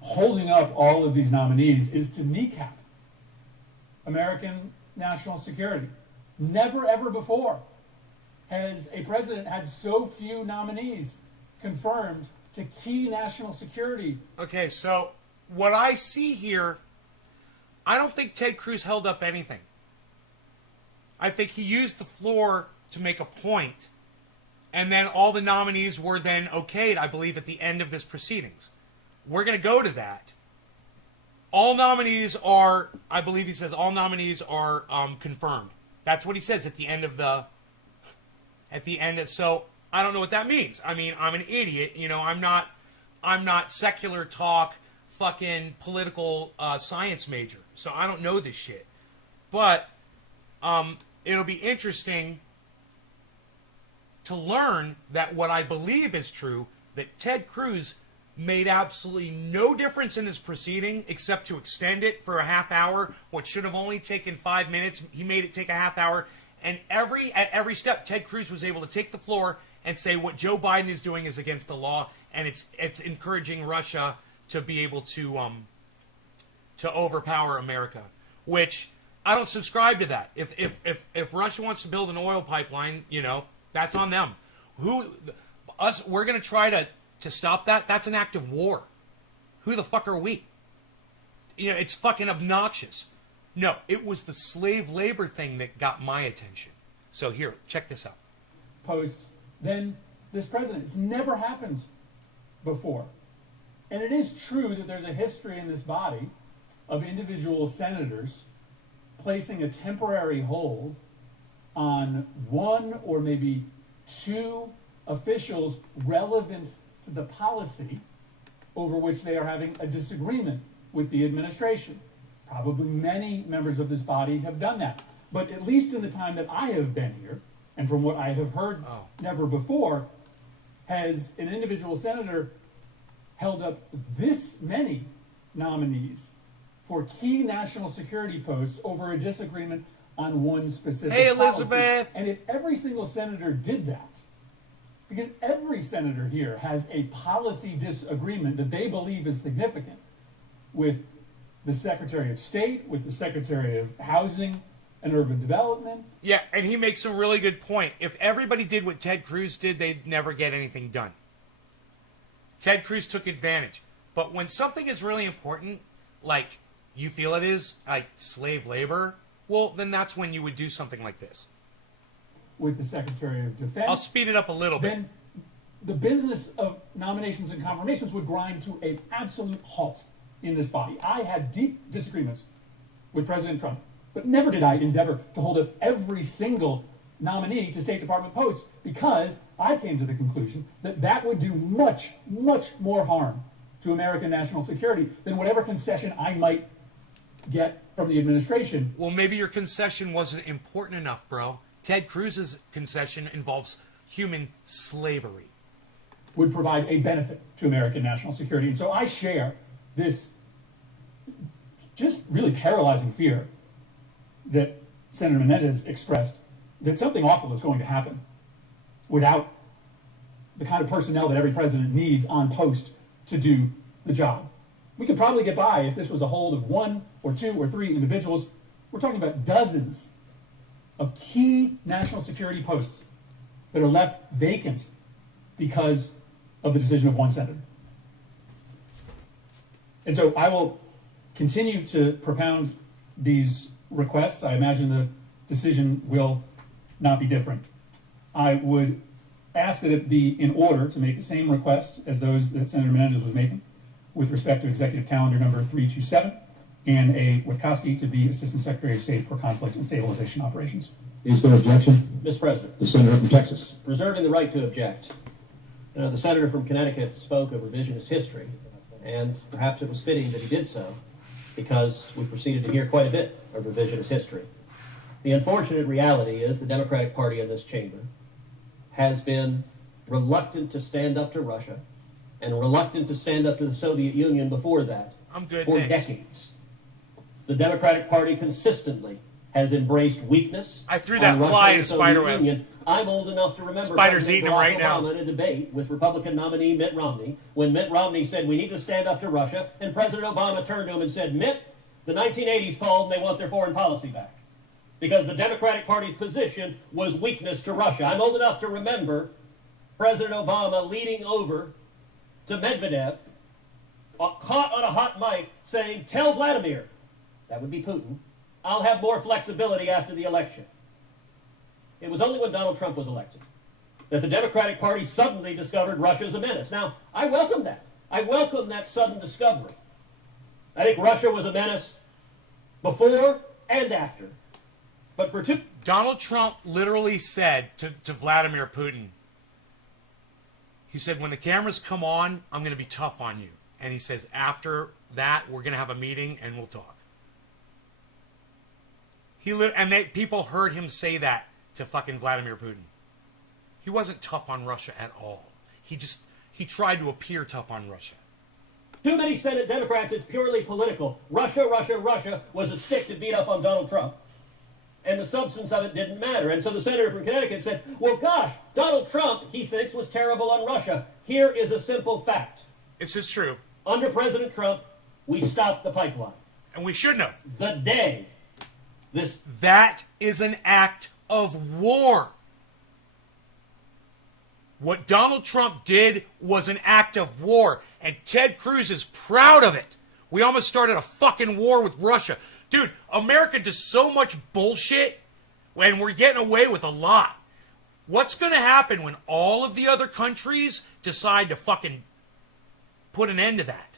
holding up all of these nominees is to kneecap American national security. Never, ever before has a president had so few nominees confirmed to key national security. Okay, so what I see here, I don't think Ted Cruz held up anything. I think he used the floor to make a point, and then all the nominees were then okayed, I believe, at the end of this proceedings. we're going to go to that. All nominees are, I believe he says, all nominees are confirmed. That's what he says at the end of so I don't know what that means. I mean, I'm an idiot. You know, I'm not secular talk, fucking political science major. So I don't know this shit. But it'll be interesting to learn that what I believe is true, that Ted Cruz made absolutely no difference in this proceeding except to extend it for a half hour, what should have only taken 5 minutes. He made it take a half hour. And at every step, Ted Cruz was able to take the floor and say what Joe Biden is doing is against the law, and it's encouraging Russia to be able to overpower America, which I don't subscribe to that. If Russia wants to build an oil pipeline, you know, that's on them. We're going to try to stop that. That's an act of war. Who the fuck are we? You know, it's fucking obnoxious. No, it was the slave labor thing that got my attention. So here, check this out. Posts, then this president. It's never happened before. And it is true that there's a history in this body of individual senators placing a temporary hold on one or maybe two officials relevant to the policy over which they are having a disagreement with the administration. Probably many members of this body have done that. But at least in the time that I have been here, and from what I have heard, never before, has an individual senator held up this many nominees for key national security posts over a disagreement on one specific Hey, Elizabeth! policy. And if every single senator did that, because every senator here has a policy disagreement that they believe is significant with the Secretary of State, with the Secretary of Housing and Urban Development. Yeah, and he makes a really good point. If everybody did what Ted Cruz did, they'd never get anything done. Ted Cruz took advantage. But when something is really important, like you feel it is, like slave labor, well, then that's when you would do something like this. With the Secretary of Defense. I'll speed it up a little bit. Then the business of nominations and confirmations would grind to an absolute halt in this body. I had deep disagreements with President Trump, but never did I endeavor to hold up every single nominee to State Department posts, because I came to the conclusion that that would do much, much more harm to American national security than whatever concession I might get from the administration. Well, maybe your concession wasn't important enough, bro. Ted Cruz's concession involves human slavery. Would provide a benefit to American national security. And so I share this just really paralyzing fear that Senator Menendez expressed, that something awful is going to happen without the kind of personnel that every president needs on post to do the job. We could probably get by if this was a hold of one or two or three individuals. We're talking about dozens of key national security posts that are left vacant because of the decision of one senator. And so I will continue to propound these requests. I imagine the decision will not be different. I would ask that it be in order to make the same request as those that Senator Menendez was making with respect to Executive Calendar number 327 and a Witkowski to be Assistant Secretary of State for Conflict and Stabilization Operations. Is there objection? Mr. President. The senator from Texas. Reserving the right to object. The senator from Connecticut spoke of revisionist history, and perhaps it was fitting that he did so, because we proceeded to hear quite a bit of revisionist history. The unfortunate reality is the Democratic Party in this chamber has been reluctant to stand up to Russia and reluctant to stand up to the Soviet Union before that for decades. The Democratic Party consistently has embraced weakness. I threw that fly in Spiderweb. I'm old enough to remember Spider's eating him right now. In a debate with Republican nominee Mitt Romney, when Mitt Romney said we need to stand up to Russia, and President Obama turned to him and said, Mitt, the 1980s called and they want their foreign policy back. Because the Democratic Party's position was weakness to Russia. I'm old enough to remember President Obama leading over to Medvedev, caught on a hot mic, saying, tell Vladimir, that would be Putin, I'll have more flexibility after the election. It was only when Donald Trump was elected that the Democratic Party suddenly discovered Russia as a menace. Now, I welcome that. I welcome that sudden discovery. I think Russia was a menace before and after. But for two... Donald Trump literally said to Vladimir Putin, he said, when the cameras come on, I'm going to be tough on you. And he says, after that, we're going to have a meeting and we'll talk. People heard him say that to fucking Vladimir Putin. He wasn't tough on Russia at all. He tried to appear tough on Russia. Too many Senate Democrats, it's purely political. Russia, Russia, Russia was a stick to beat up on Donald Trump. And the substance of it didn't matter. And so the senator from Connecticut said, well, gosh, Donald Trump, he thinks, was terrible on Russia. Here is a simple fact. This is true. Under President Trump, we stopped the pipeline. And we shouldn't have. The day That is an act of war. What Donald Trump did was an act of war. And Ted Cruz is proud of it. We almost started a fucking war with Russia. Dude, America does so much bullshit and we're getting away with a lot. What's going to happen when all of the other countries decide to fucking put an end to that?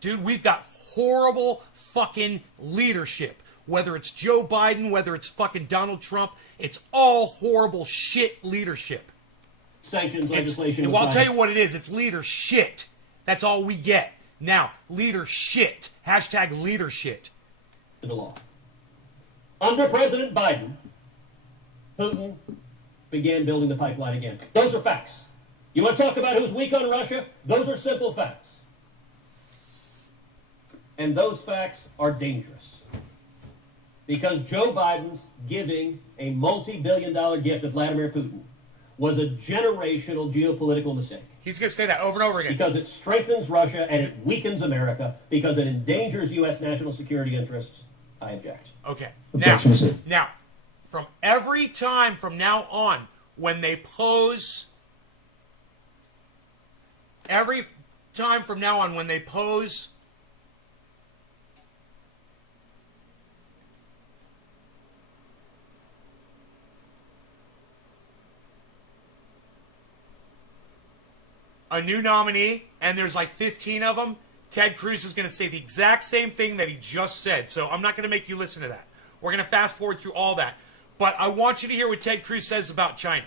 Dude, we've got horrible fucking leadership. Whether it's Joe Biden, whether it's fucking Donald Trump, it's all horrible shit leadership. Sanctions legislation. Well, I'll tell you what it is. It's leader shit. That's all we get. Now, leader shit. Hashtag leader shit. The law. Under President Biden, Putin began building the pipeline again. Those are facts. You want to talk about who's weak on Russia? Those are simple facts. And those facts are dangerous. Because Joe Biden's giving a multi-billion-dollar gift to Vladimir Putin was a generational geopolitical mistake. He's going to say that over and over again. Because it strengthens Russia and it weakens America, because it endangers U.S. national security interests. I object. Okay. Objection. Now, from every time from now on, when they pose... Every time from now on, when they pose... a new nominee, and there's like 15 of them, Ted Cruz is going to say the exact same thing that he just said. So I'm not going to make you listen to that. We're going to fast forward through all that. But I want you to hear what Ted Cruz says about China.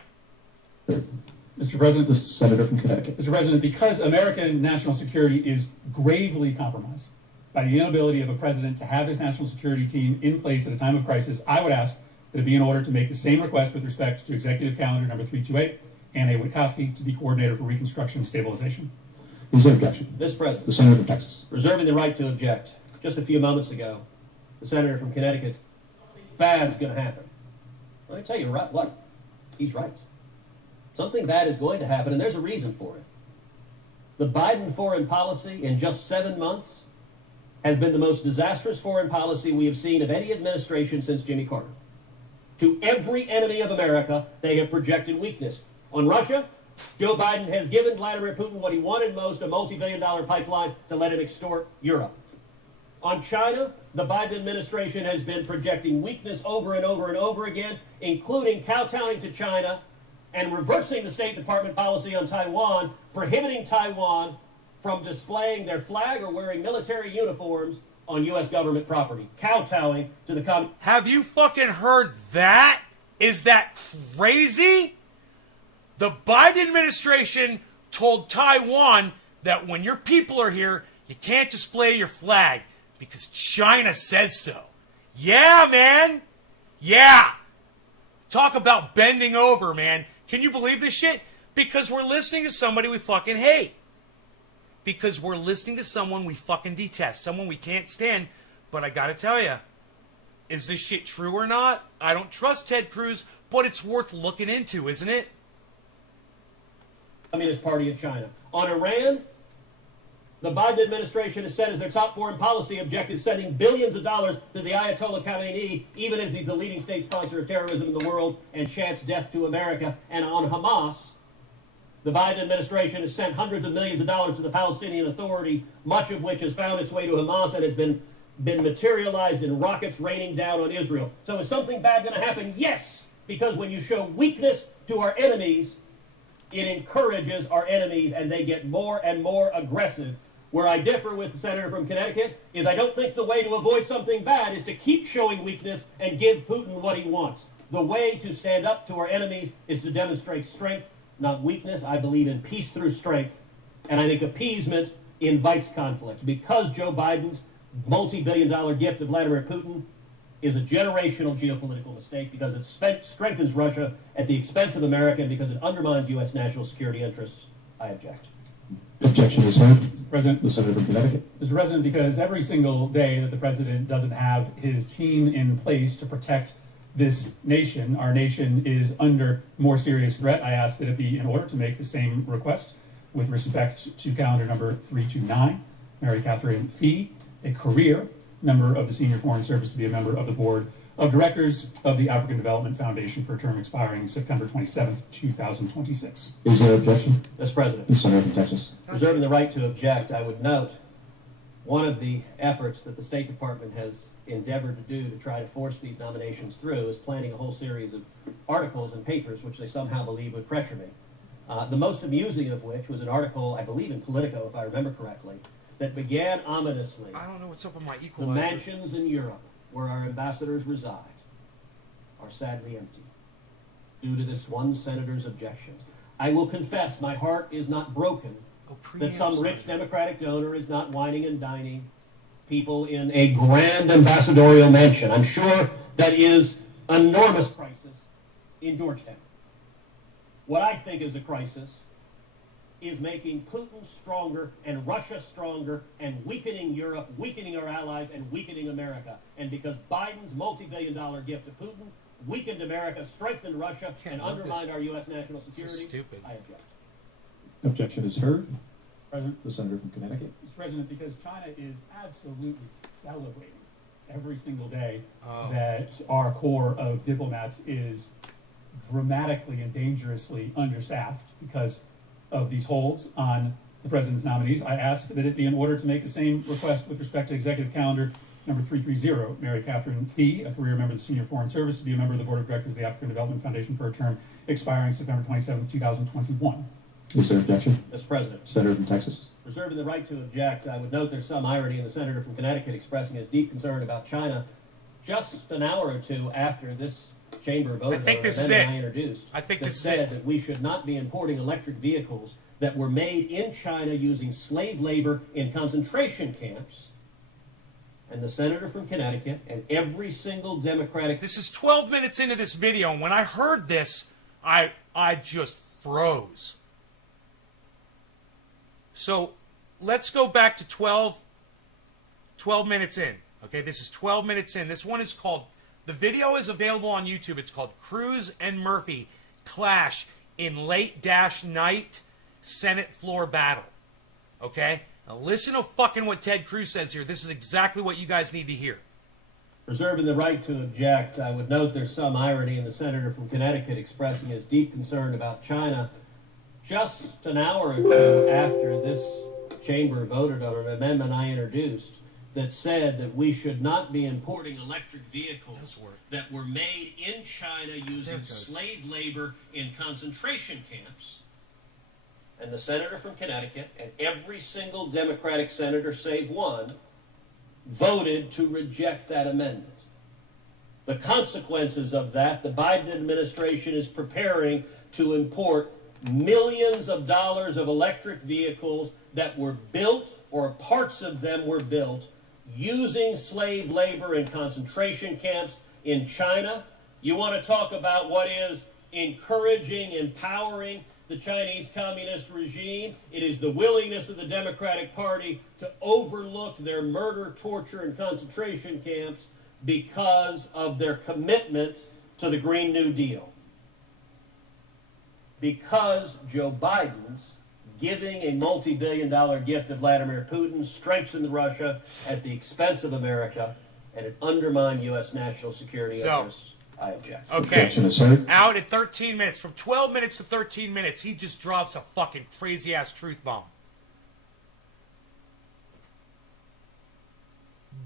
Mr. President, the senator from Connecticut. Mr. President, because American national security is gravely compromised by the inability of a president to have his national security team in place at a time of crisis, I would ask that it be in order to make the same request with respect to Executive Calendar number 328, Anne A. Witkowski to be coordinator for Reconstruction and Stabilization. Is there objection? Mr. President. The senator from Texas. Reserving the right to object. Just a few moments ago, the senator from Connecticut, bad's going to happen. Let me tell you what, he's right. Something bad is going to happen, and there's a reason for it. The Biden foreign policy in just 7 months has been the most disastrous foreign policy we have seen of any administration since Jimmy Carter. To every enemy of America, they have projected weakness. On Russia, Joe Biden has given Vladimir Putin what he wanted most, a multi-billion-dollar pipeline to let him extort Europe. On China, the Biden administration has been projecting weakness over and over and over again, including kowtowing to China and reversing the State Department policy on Taiwan, prohibiting Taiwan from displaying their flag or wearing military uniforms on U.S. government property. Kowtowing to the communist. Have you fucking heard that? Is that crazy? The Biden administration told Taiwan that when your people are here, you can't display your flag because China says so. Yeah, man. Yeah. Talk about bending over, man. Can you believe this shit? Because we're listening to somebody we fucking hate. Because we're listening to someone we fucking detest. Someone we can't stand. But I gotta tell you, is this shit true or not? I don't trust Ted Cruz, but it's worth looking into, isn't it? Communist Party of China. On Iran, the Biden administration has said as their top foreign policy objective sending billions of dollars to the Ayatollah Khamenei, even as he's the leading state sponsor of terrorism in the world and chants death to America. And on Hamas, the Biden administration has sent hundreds of millions of dollars to the Palestinian Authority, much of which has found its way to Hamas and has been materialized in rockets raining down on Israel. So is something bad going to happen? Yes, because when you show weakness to our enemies, it encourages our enemies and they get more and more aggressive. Where I differ with the senator from Connecticut is I don't think the way to avoid something bad is to keep showing weakness and give Putin what he wants. The way to stand up to our enemies is to demonstrate strength, not weakness. I believe in peace through strength, and I think appeasement invites conflict. Because Joe Biden's multi-billion-dollar gift to Vladimir Putin is a generational geopolitical mistake, because it strengthens Russia at the expense of America, and because it undermines U.S. national security interests, I object. Objection is heard. Mr. President, The senator from Connecticut. Mr. President, because every single day that the president doesn't have his team in place to protect this nation, our nation is under more serious threat. I ask that it be in order to make the same request with respect to calendar number 329, Mary Catherine Fee, a career member of the Senior Foreign Service, to be a member of the Board of Directors of the African Development Foundation for a term expiring September 27th, 2026. Is there objection? Mr. President, The senator from Texas. reserving the right to object, I would note one of the efforts that the State Department has endeavored to do to try to force these nominations through is planning a whole series of articles and papers which they somehow believe would pressure me. The most amusing of which was an article, I believe in Politico, if I remember correctly, that began ominously. I don't know what's up with my The equalizer. mansions in Europe where our ambassadors reside are sadly empty due to this one senator's objections. I will confess my heart is not broken Oh, that some preamps. rich Democratic donor is not wining and dining people in a grand ambassadorial mansion. I'm sure that is an enormous crisis in Georgetown. What I think is a crisis is making Putin stronger and Russia stronger and weakening Europe, weakening our allies, and weakening America. And because Biden's multi-billion-dollar gift to Putin weakened America, strengthened Russia, Can't and love undermined this. our U.S. national This is security, stupid. I object. Objection is heard. President, The senator from Connecticut. Mr. President, because China is absolutely celebrating every single day Oh. that our corps of diplomats is dramatically and dangerously understaffed because of these holds on the president's nominees, I ask that it be in order to make the same request with respect to executive calendar number 330, Mary Catherine Fee, a career member of the Senior Foreign Service, to be a member of the Board of Directors of the African Development Foundation for a term expiring September 27, 2021. Is there objection? Mr. President, Senator from Texas. reserving the right to object, I would note there's some irony in the senator from Connecticut expressing his deep concern about China just an hour or two after this chamber voted think on this an is amendment it. I introduced I think that this is said it. that we should not be importing electric vehicles that were made in China using slave labor in concentration camps. And the senator from Connecticut and every single Democratic... This is 12 minutes into this video, and when I heard this, I just froze. So let's go back to 12 minutes in. Okay, this is 12 minutes in. This one is called, the video is available on YouTube. It's called Cruz and Murphy Clash in Late Night Senate Floor Battle. Okay? Now listen to fucking what Ted Cruz says here. This is exactly what you guys need to hear. Reserving the right to object, I would note there's some irony in the senator from Connecticut expressing his deep concern about China just an hour or two after this chamber voted on an amendment I introduced that said that we should not be importing electric vehicles that were made in China using slave labor in concentration camps. And the senator from Connecticut and every single Democratic senator save one voted to reject that amendment. The consequences of that, the Biden administration is preparing to import millions of dollars of electric vehicles that were built, or parts of them were built, using slave labor in concentration camps in China. You want to talk about what is encouraging, empowering the Chinese communist regime? It is the willingness of the Democratic Party to overlook their murder, torture, and concentration camps because of their commitment to the Green New Deal. Because Joe Biden's giving a multi-billion-dollar gift to Vladimir Putin strengthened Russia at the expense of America, and it undermined U.S. national security interests. I object. Okay. Objection is heard. Out at 13 minutes. From 12 minutes to 13 minutes, he just drops a fucking crazy-ass truth bomb.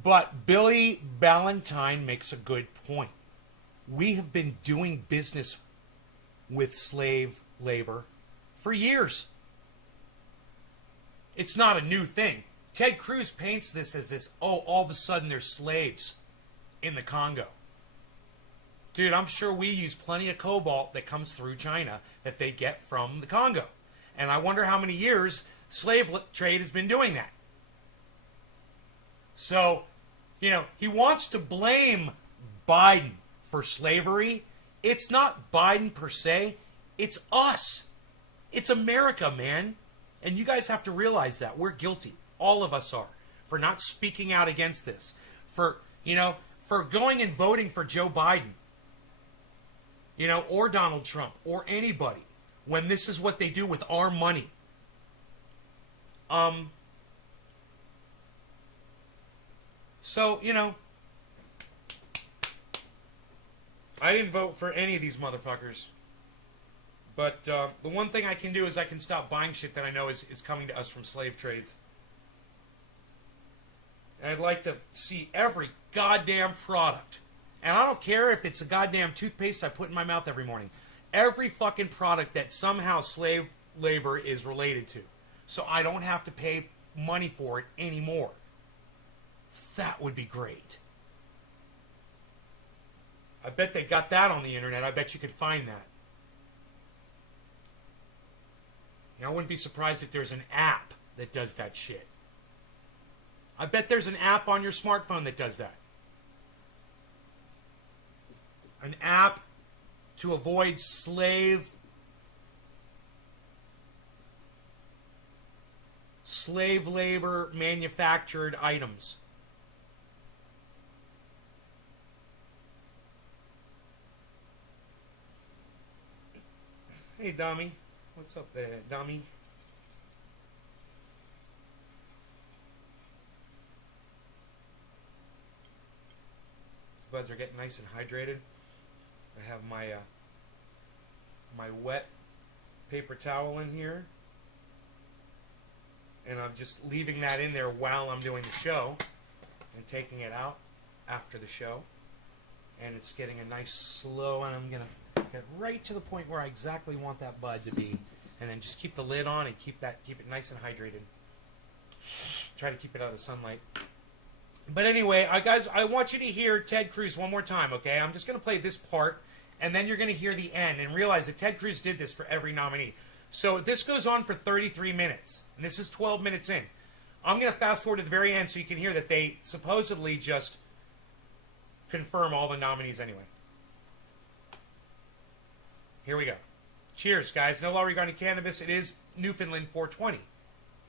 But Billy Ballantyne makes a good point. We have been doing business with slave labor for years. It's not a new thing. Ted Cruz paints this as this, oh, all of a sudden there's slaves in the Congo. Dude, I'm sure we use plenty of cobalt that comes through China that they get from the Congo. And I wonder how many years slave trade has been doing that. So, you know, he wants to blame Biden for slavery. It's not Biden per se. It's us. It's America, man. And you guys have to realize that. We're guilty. All of us are. For not speaking out against this. For, you know, for going and voting for Joe Biden. You know, or Donald Trump. Or anybody. When this is what they do with our money. So, you know, I didn't vote for any of these motherfuckers. But the one thing I can do is I can stop buying shit that I know is coming to us from slave trades. And I'd like to see every goddamn product. And I don't care if it's a goddamn toothpaste I put in my mouth every morning. Every fucking product that somehow slave labor is related to. So I don't have to pay money for it anymore. That would be great. I bet they got that on the internet. I bet you could find that. You know, I wouldn't be surprised if there's an app that does that shit. I bet there's an app on your smartphone that does that. An app to avoid slave labor manufactured items. Hey, dummy. What's up there, dummy? These buds are getting nice and hydrated. I have my my wet paper towel in here. And I'm just leaving that in there while I'm doing the show. And taking it out after the show. And it's getting a nice slow, and I'm going to get right to the point where I exactly want that bud to be. And then just keep the lid on and keep it nice and hydrated. Try to keep it out of the sunlight. But anyway, guys, I want you to hear Ted Cruz one more time, okay? I'm just going to play this part, and then you're going to hear the end and realize that Ted Cruz did this for every nominee. So this goes on for 33 minutes, and this is 12 minutes in. I'm going to fast forward to the very end so you can hear that they supposedly just confirm all the nominees anyway. Here we go. Cheers, guys. No law regarding cannabis. It is Newfoundland 420.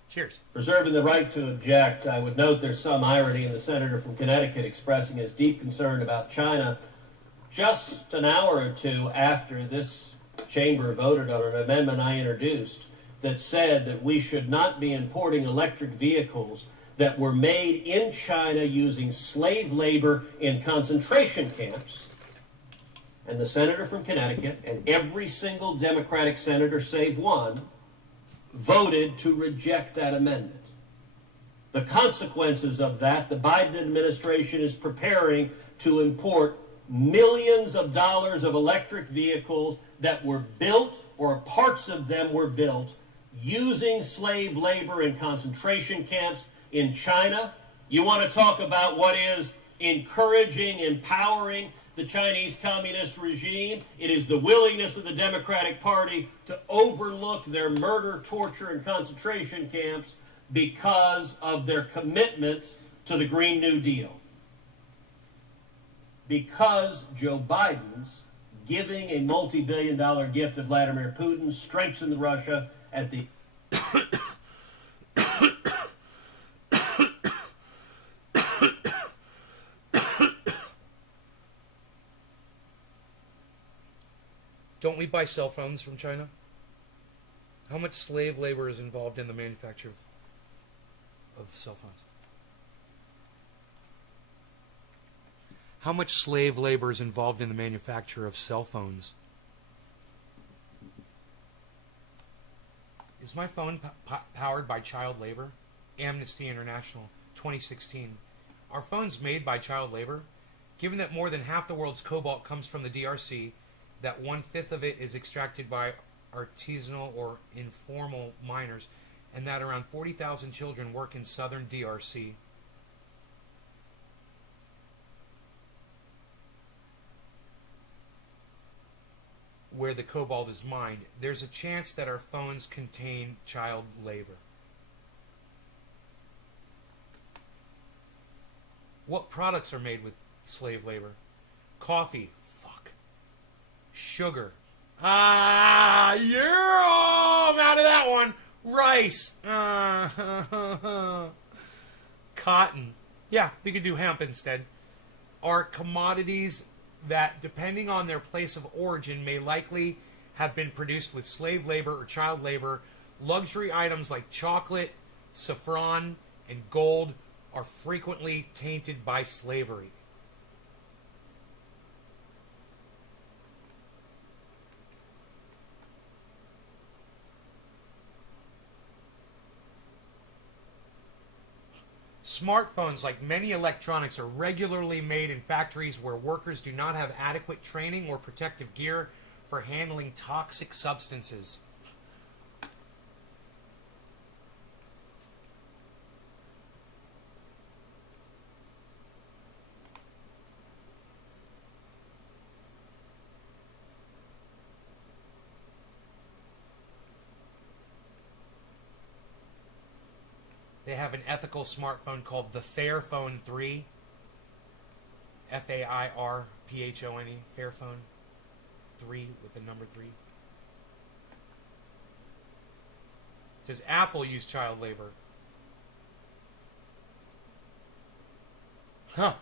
Cheers. Reserving the right to object, I would note there's some irony in the senator from Connecticut expressing his deep concern about China just an hour or two after this chamber voted on an amendment I introduced that said that we should not be importing electric vehicles that were made in China using slave labor in concentration camps. And the senator from Connecticut, and every single Democratic senator save one, voted to reject that amendment. The consequences of that, the Biden administration is preparing to import millions of dollars of electric vehicles that were built, or parts of them were built, using slave labor in concentration camps in China. You want to talk about what is encouraging, empowering the Chinese Communist regime? It is the willingness of the Democratic Party to overlook their murder, torture, and concentration camps because of their commitment to the Green New Deal. Because Joe Biden's giving a multi-billion-dollar gift to Vladimir Putin strengthened Russia at the... Don't we buy cell phones from China? How much slave labor is involved in the manufacture of cell phones? How much slave labor is involved in the manufacture of cell phones? Is my phone powered by child labor? Amnesty International, 2016. Are phones made by child labor? Given that more than half the world's cobalt comes from the DRC, that 1/5 of it is extracted by artisanal or informal miners, and that around 40,000 children work in southern DRC. Where the cobalt is mined. There's a chance that our phones contain child labor. What products are made with slave labor? Coffee. Fuck. Sugar. Ah, yeah, I'm out of that one. Rice. Cotton. Yeah, we could do hemp instead. Are commodities that, depending on their place of origin, may likely have been produced with slave labor or child labor. Luxury items like chocolate, saffron, and gold are frequently tainted by slavery. Smartphones, like many electronics, are regularly made in factories where workers do not have adequate training or protective gear for handling toxic substances. They have an ethical smartphone called the Fairphone 3. Fairphone. Fairphone 3 with the number 3. Does Apple use child labor? Huh.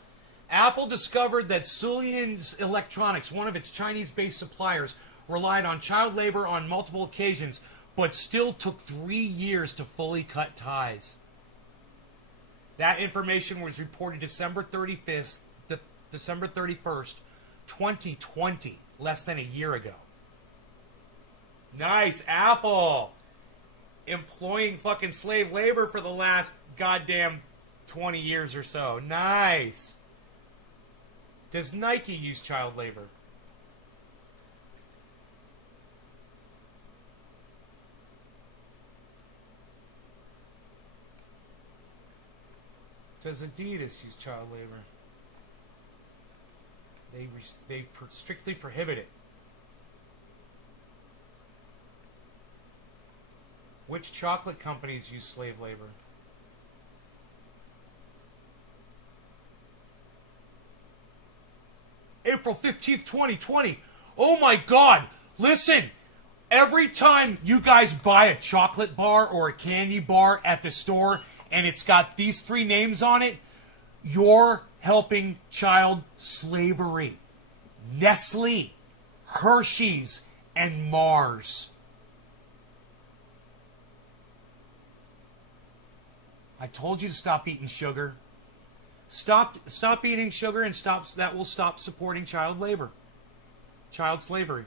Apple discovered that Sulian's Electronics, one of its Chinese-based suppliers, relied on child labor on multiple occasions, but still took 3 years to fully cut ties. That information was reported December 31st, 2020, less than a year ago. Nice, Apple! Employing fucking slave labor for the last goddamn 20 years or so. Nice! Does Nike use child labor? Does Adidas use child labor? They strictly prohibit it. Which chocolate companies use slave labor? April 15th, 2020. Oh my God! Listen! Every time you guys buy a chocolate bar or a candy bar at the store, and it's got these 3 names on it, you're helping child slavery. Nestle, Hershey's, and Mars. I told you to stop eating sugar. Stop eating sugar, and that will stop supporting child labor. Child slavery.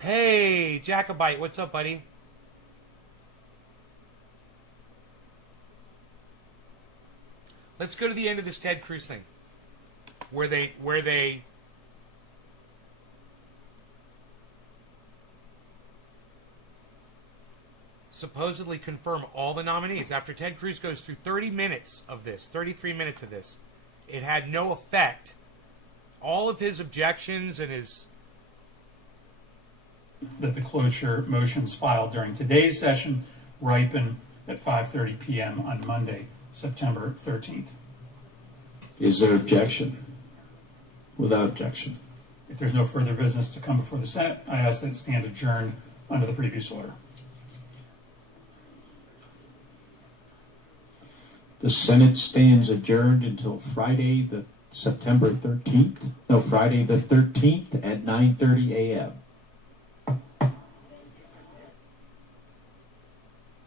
Hey, Jacobite, what's up, buddy? Let's go to the end of this Ted Cruz thing, where they supposedly confirm all the nominees. After Ted Cruz goes through 33 minutes of this, it had no effect. All of his objections and his... That the cloture motions filed during today's session ripen at 5:30 p.m. on Monday, September 13th. Is there objection? Without objection. If there's no further business to come before the Senate, I ask that it stand adjourned under the previous order. The Senate stands adjourned until Friday the September 13th. No, Friday the 13th at 9:30 a.m.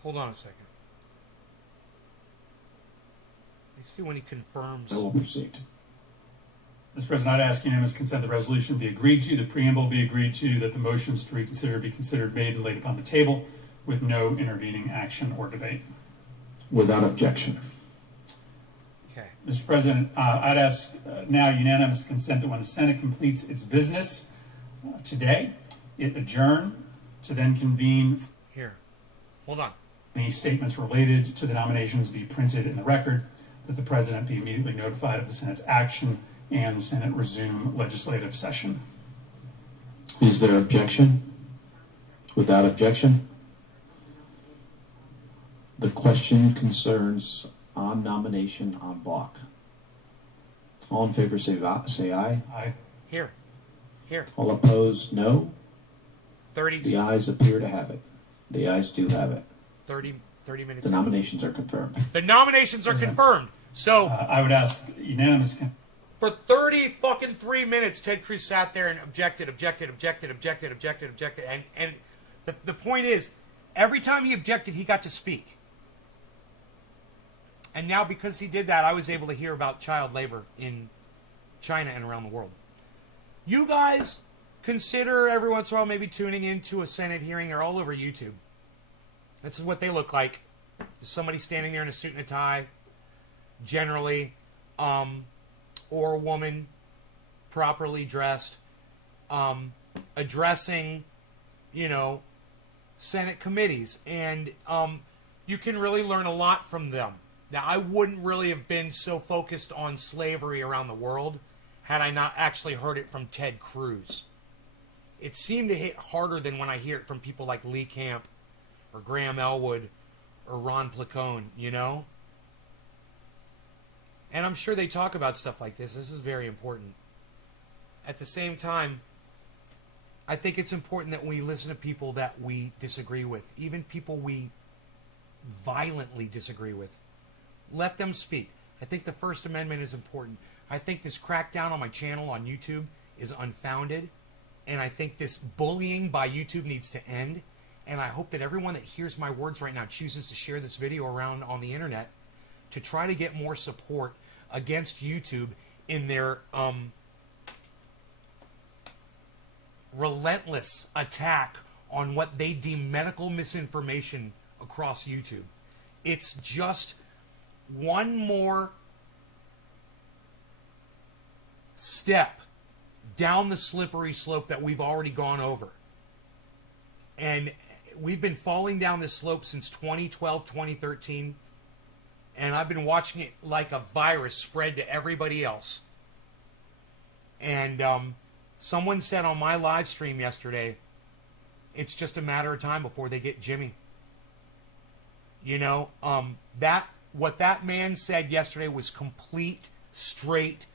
Hold on a second. Let's see when he confirms. I will proceed. Mr. President, I'd ask unanimous consent the resolution be agreed to, the preamble be agreed to, that the motions to reconsider be considered made and laid upon the table with no intervening action or debate. Without objection. Okay. Mr. President, I'd ask now unanimous consent that when the Senate completes its business today, it adjourn to then convene. Here. Hold on. Any statements related to the nominations be printed in the record, that the president be immediately notified of the Senate's action, and the Senate resume legislative session. Is there objection? Without objection? The question concerns on nomination en bloc. All in favor say aye. Aye. Here. Here. All opposed, no. 30, The ayes appear to have it. The ayes do have it. 30 minutes. The nominations are confirmed. The nominations are confirmed. So, I would ask unanimous. for 30 fucking 3 minutes, Ted Cruz sat there and objected. And the point is, every time he objected, he got to speak. And now because he did that, I was able to hear about child labor in China and around the world. You guys consider every once in a while maybe tuning into a Senate hearing. They're all over YouTube. This is what they look like. Somebody standing there in a suit and a tie, generally, or a woman properly dressed, addressing, Senate committees. And you can really learn a lot from them. Now, I wouldn't really have been so focused on slavery around the world had I not actually heard it from Ted Cruz. It seemed to hit harder than when I hear it from people like Lee Camp or Graham Elwood or Ron Placone, And I'm sure they talk about stuff like this. This is very important. At the same time, I think it's important that we listen to people that we disagree with, even people we violently disagree with. Let them speak. I think the First Amendment is important. I think this crackdown on my channel on YouTube is unfounded. And I think this bullying by YouTube needs to end. And I hope that everyone that hears my words right now chooses to share this video around on the internet to try to get more support against YouTube in their relentless attack on what they deem medical misinformation across YouTube. It's just one more step down the slippery slope that we've already gone over. And we've been falling down this slope since 2012, 2013. And I've been watching it like a virus spread to everybody else. And someone said on my live stream yesterday, it's just a matter of time before they get Jimmy. What that man said yesterday was complete, straight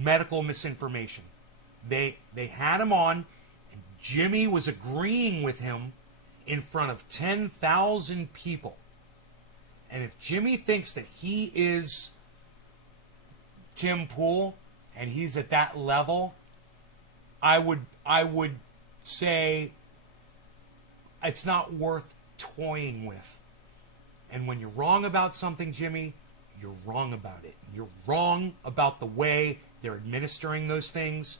medical misinformation. They had him on, and Jimmy was agreeing with him in front of 10,000 people. And if Jimmy thinks that he is Tim Pool and he's at that level, I would say it's not worth toying with. And when you're wrong about something, Jimmy, you're wrong about it. You're wrong about the way they're administering those things.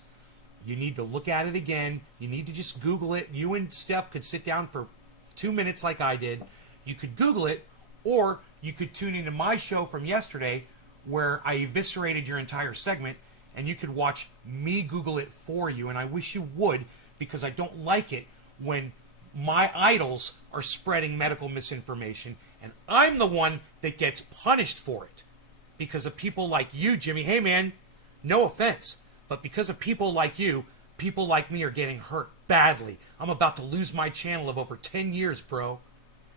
You need to look at it again. You need to just Google it. You and Steph could sit down for 2 minutes like I did. You could Google it, or you could tune into my show from yesterday where I eviscerated your entire segment, and you could watch me Google it for you. And I wish you would, because I don't like it when my idols are spreading medical misinformation, and I'm the one that gets punished for it because of people like you, Jimmy. Hey, man, no offense, but because of people like you, people like me are getting hurt badly. I'm about to lose my channel of over 10 years, bro.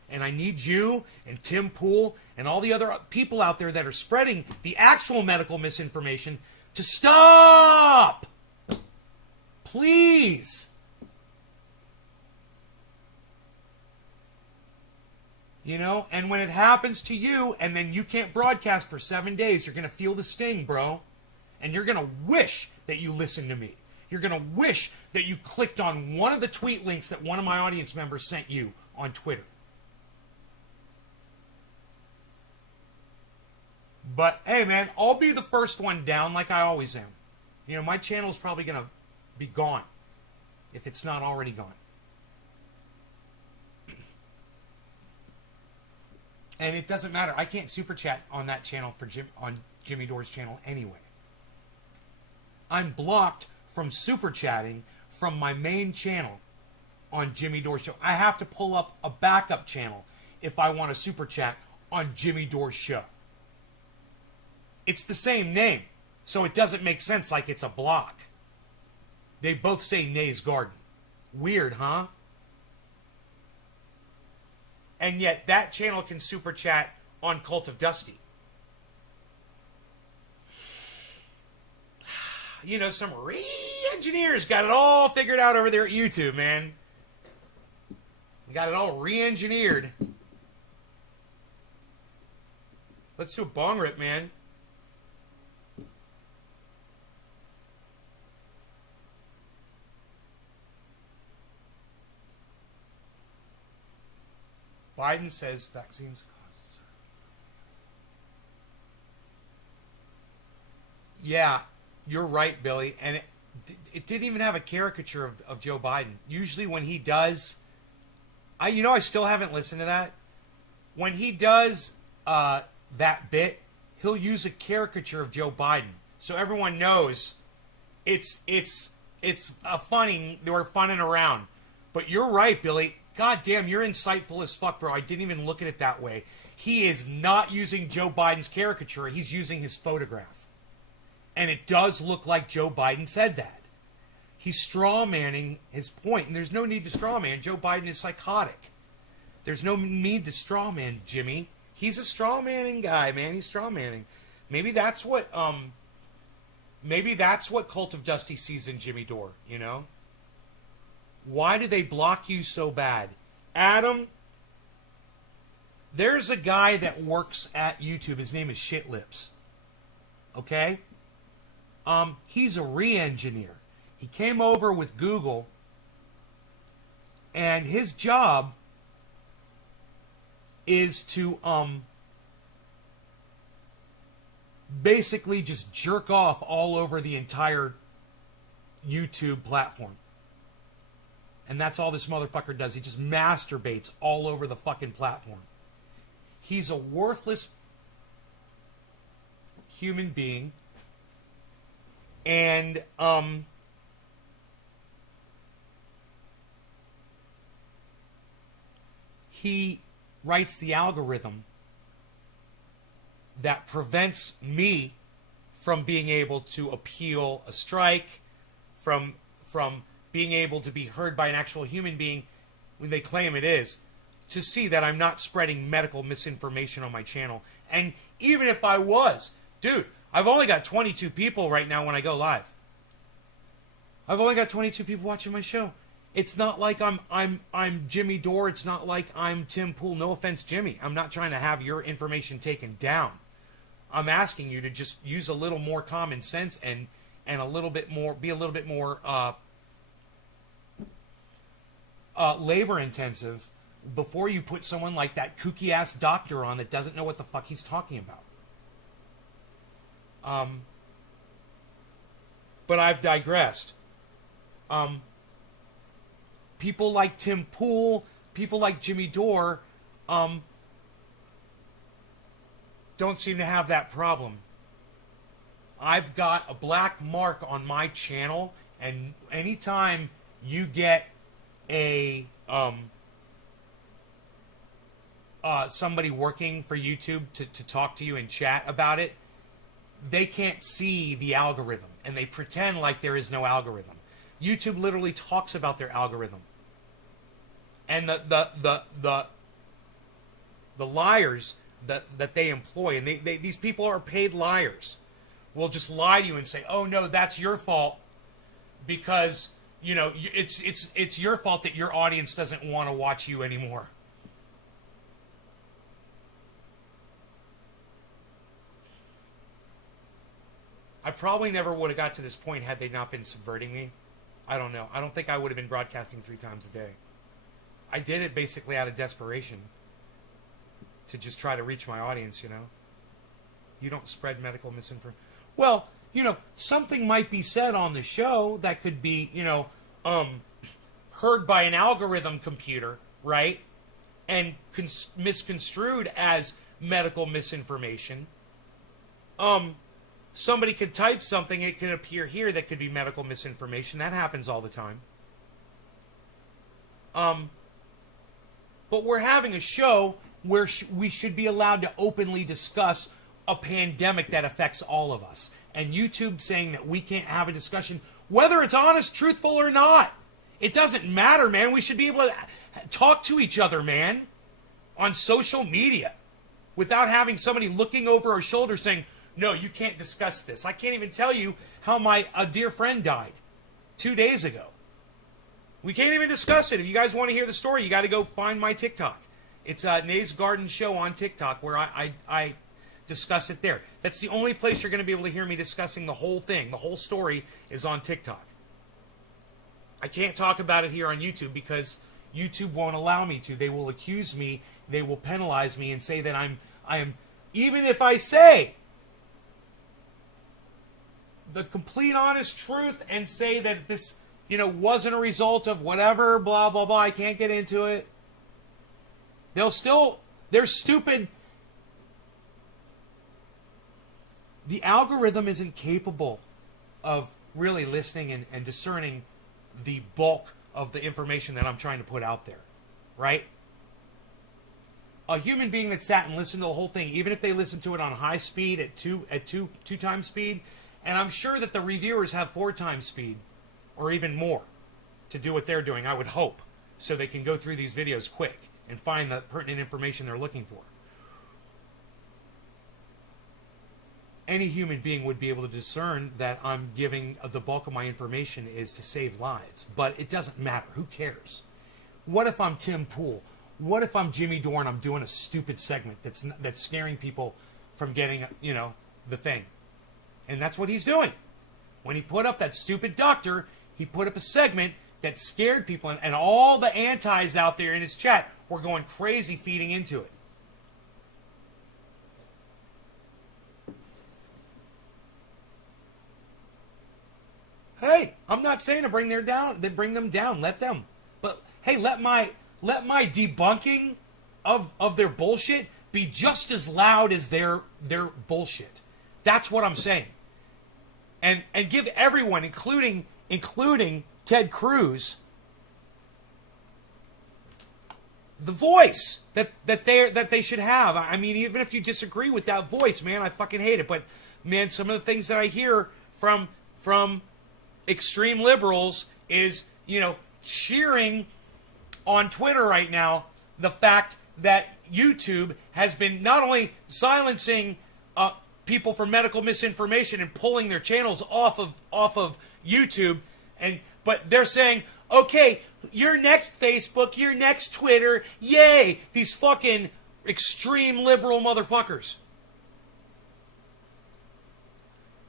And I need you and Tim Pool and all the other people out there that are spreading the actual medical misinformation to stop. Please. And when it happens to you and then you can't broadcast for 7 days, you're going to feel the sting, bro. And you're going to wish that you listened to me. You're going to wish that you clicked on one of the tweet links that one of my audience members sent you on Twitter. But, hey, man, I'll be the first one down like I always am. My channel's probably going to be gone if it's not already gone. And it doesn't matter. I can't super chat on that channel on Jimmy Dore's channel anyway. I'm blocked from super chatting from my main channel on Jimmy Dore Show. I have to pull up a backup channel if I want to super chat on Jimmy Dore Show. It's the same name, so it doesn't make sense like it's a block. They both say Nay's Garden. Weird, huh? And yet that channel can super chat on Cult of Dusty. You know, some re-engineers got it all figured out over there at YouTube, man. They got it all re-engineered. Let's do a bong rip, man. Biden says vaccines cause. Yeah, you're right, Billy. And it didn't even have a caricature of Joe Biden. Usually when he does, I still haven't listened to that. When he does that bit, he'll use a caricature of Joe Biden, so everyone knows it's a funny. They were funning around. But you're right, Billy. God damn, you're insightful as fuck, bro. I didn't even look at it that way. He is not using Joe Biden's caricature. He's using his photograph. And it does look like Joe Biden said that. He's straw-manning his point, and there's no need to straw-man. Joe Biden is psychotic. There's no need to straw-man Jimmy. He's a straw-manning guy, man. He's straw-manning. Maybe that's what Cult of Dusty sees in Jimmy Dore, you know? Why do they block you so bad? Adam, there's a guy that works at YouTube. His name is Shitlips. Okay? He's a re-engineer. He came over with Google, and his job is to basically just jerk off all over the entire YouTube platform. And that's all this motherfucker does. He just masturbates all over the fucking platform. He's a worthless human being. And he writes the algorithm that prevents me from being able to appeal a strike, from being able to be heard by an actual human being when they claim it is, to see that I'm not spreading medical misinformation on my channel. And even if I was, dude, I've only got 22 people right now when I go live. I've only got 22 people watching my show. It's not like I'm Jimmy Dore. It's not like I'm Tim Pool. No offense, Jimmy. I'm not trying to have your information taken down. I'm asking you to just use a little more common sense and a little bit more, be a little bit more labor intensive before you put someone like that kooky ass doctor on that doesn't know what the fuck he's talking about. But I've digressed. People like Tim Pool, people like Jimmy Dore, don't seem to have that problem. I've got a black mark on my channel, and anytime you get a somebody working for YouTube to talk to you and chat about it, they can't see the algorithm, and they pretend like there is no algorithm. YouTube literally talks about their algorithm, and the liars that they employ, and these people are paid liars, will just lie to you and say, "Oh no, that's your fault because it's your fault that your audience doesn't want to watch you anymore." I probably never would have got to this point had they not been subverting me. I don't know. I don't think I would have been broadcasting 3 times a day. I did it basically out of desperation to just try to reach my audience, you know. You don't spread medical misinformation. Well, something might be said on the show that could be, heard by an algorithm computer, right? And misconstrued as medical misinformation. somebody could type something, it could appear here that could be medical misinformation. That happens all the time. But we're having a show where we should be allowed to openly discuss a pandemic that affects all of us. And YouTube saying that we can't have a discussion, whether it's honest, truthful, or not. It doesn't matter, man. We should be able to talk to each other, man, on social media without having somebody looking over our shoulder saying, no, you can't discuss this. I can't even tell you how a dear friend died 2 days ago. We can't even discuss it. If you guys want to hear the story, you got to go find my TikTok. It's Nay's Garden Show on TikTok where I discuss it there. That's the only place you're going to be able to hear me discussing the whole thing. The whole story is on TikTok. I can't talk about it here on YouTube because YouTube won't allow me to. They will accuse me, they will penalize me and say that I am, even if I say the complete honest truth and say that this, wasn't a result of whatever, blah, blah, blah, I can't get into it. They're stupid. The algorithm isn't capable of really listening and discerning the bulk of the information that I'm trying to put out there, right? A human being that sat and listened to the whole thing, even if they listened to it on high speed at two times speed, and I'm sure that the reviewers have 4 times speed or even more to do what they're doing, I would hope, so they can go through these videos quick and find the pertinent information they're looking for. Any human being would be able to discern that I'm giving the bulk of my information is to save lives. But it doesn't matter. Who cares? What if I'm Tim Pool? What if I'm Jimmy Dore and I'm doing a stupid segment that's scaring people from getting, the thing? And that's what he's doing. When he put up that stupid doctor, he put up a segment that scared people. And all the antis out there in his chat were going crazy feeding into it. Hey, I'm not saying to bring them down. Let them. But hey, let my debunking of their bullshit be just as loud as their bullshit. That's what I'm saying. And give everyone, including Ted Cruz, the voice that they should have. I mean, even if you disagree with that voice, man, I fucking hate it. But man, some of the things that I hear from extreme liberals is, cheering on Twitter right now the fact that YouTube has been not only silencing people for medical misinformation and pulling their channels off of YouTube, but they're saying, okay, you're next Facebook, you're next Twitter, yay, these fucking extreme liberal motherfuckers.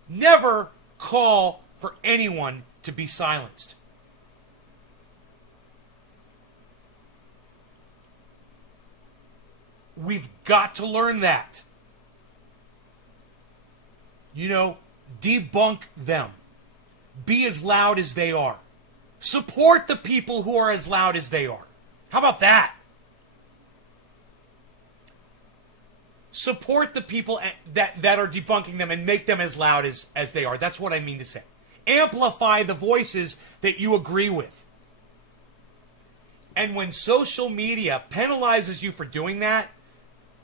Never call for anyone to be silenced. We've got to learn that. Debunk them. Be as loud as they are. Support the people who are as loud as they are. How about that? Support the people that are debunking them and make them as loud as they are. That's what I mean to say. Amplify the voices that you agree with. And when social media penalizes you for doing that,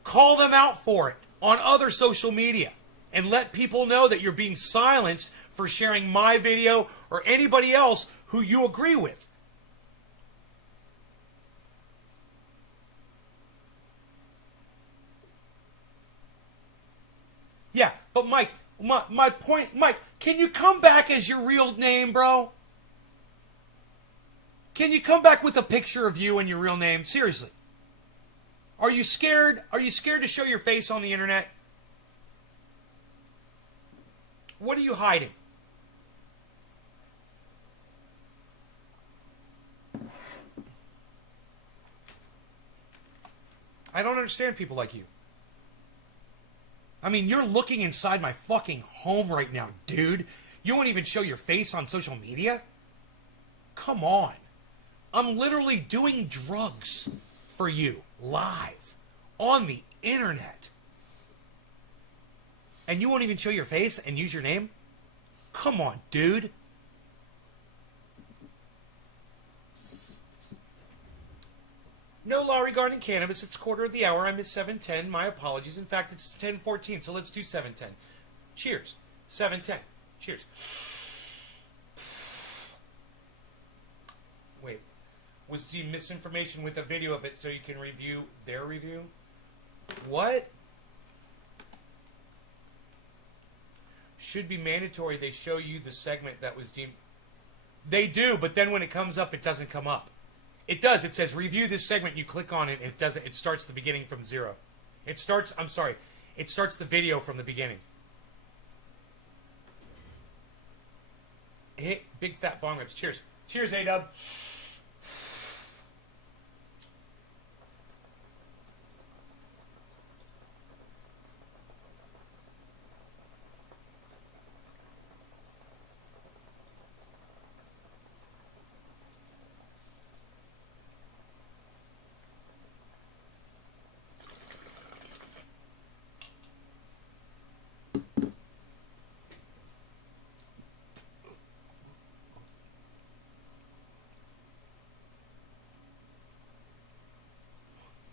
call them out for it on other social media. And let people know that you're being silenced for sharing my video or anybody else who you agree with. Yeah, but Mike, my point, Mike, can you come back as your real name, bro? Can you come back with a picture of you and your real name? Seriously. Are you scared? Are you scared to show your face on the internet? What are you hiding? I don't understand people like you. I mean, you're looking inside my fucking home right now, dude. You won't even show your face on social media? Come on. I'm literally doing drugs for you, live, on the internet. And you won't even show your face and use your name? Come on, dude. No law regarding cannabis. It's quarter of the hour. I missed 7:10. My apologies. In fact, it's 10:14, so let's do 7:10. Cheers. 7:10. Cheers. Wait. Was the misinformation with a video of it so you can review their review? What? Should be mandatory they show you the segment that was deemed... They do, but then when it comes up, it doesn't come up. It does. It says review this segment. You click on it. It doesn't. It starts the beginning from zero. It starts. I'm sorry. It starts the video from the beginning. Hit big fat bong rips. Cheers. Cheers, A-Dub.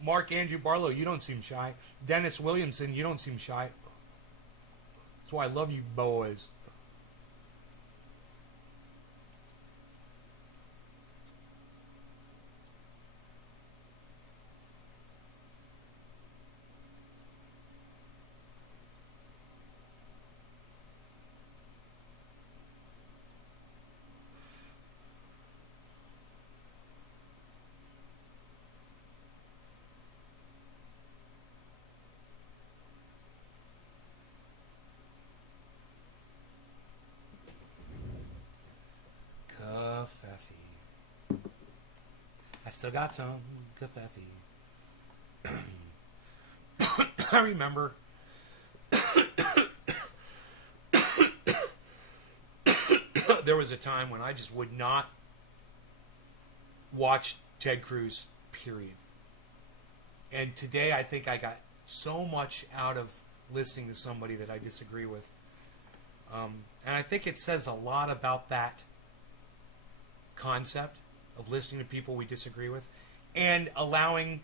Mark Andrew Barlow, you don't seem shy. Dennis Williamson, you don't seem shy. That's why I love you boys. I still got some coffee. I remember there was a time when I just would not watch Ted Cruz, period. And today I think I got so much out of listening to somebody that I disagree with. And I think it says a lot about that concept of listening to people we disagree with and allowing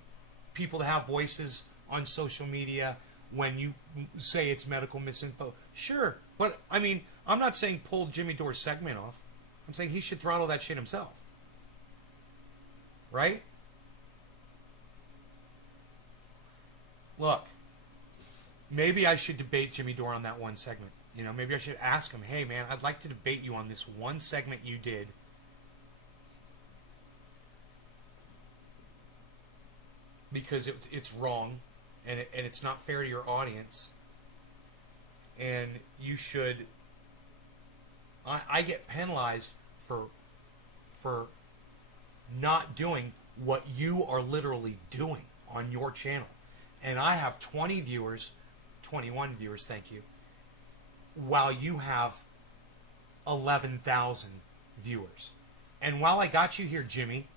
people to have voices on social media when you say it's medical misinfo. Sure, but I mean, I'm not saying pull Jimmy Dore's segment off. I'm saying he should throttle that shit himself. Right? Look, maybe I should debate Jimmy Dore on that one segment. You know, maybe I should ask him, hey man, I'd like to debate you on this one segment you did. Because it's wrong, and it's not fair to your audience, and you should. I get penalized for not doing what you are literally doing on your channel, and I have 20 viewers, 21 viewers, thank you, while you have 11,000 viewers, and while I got you here, Jimmy,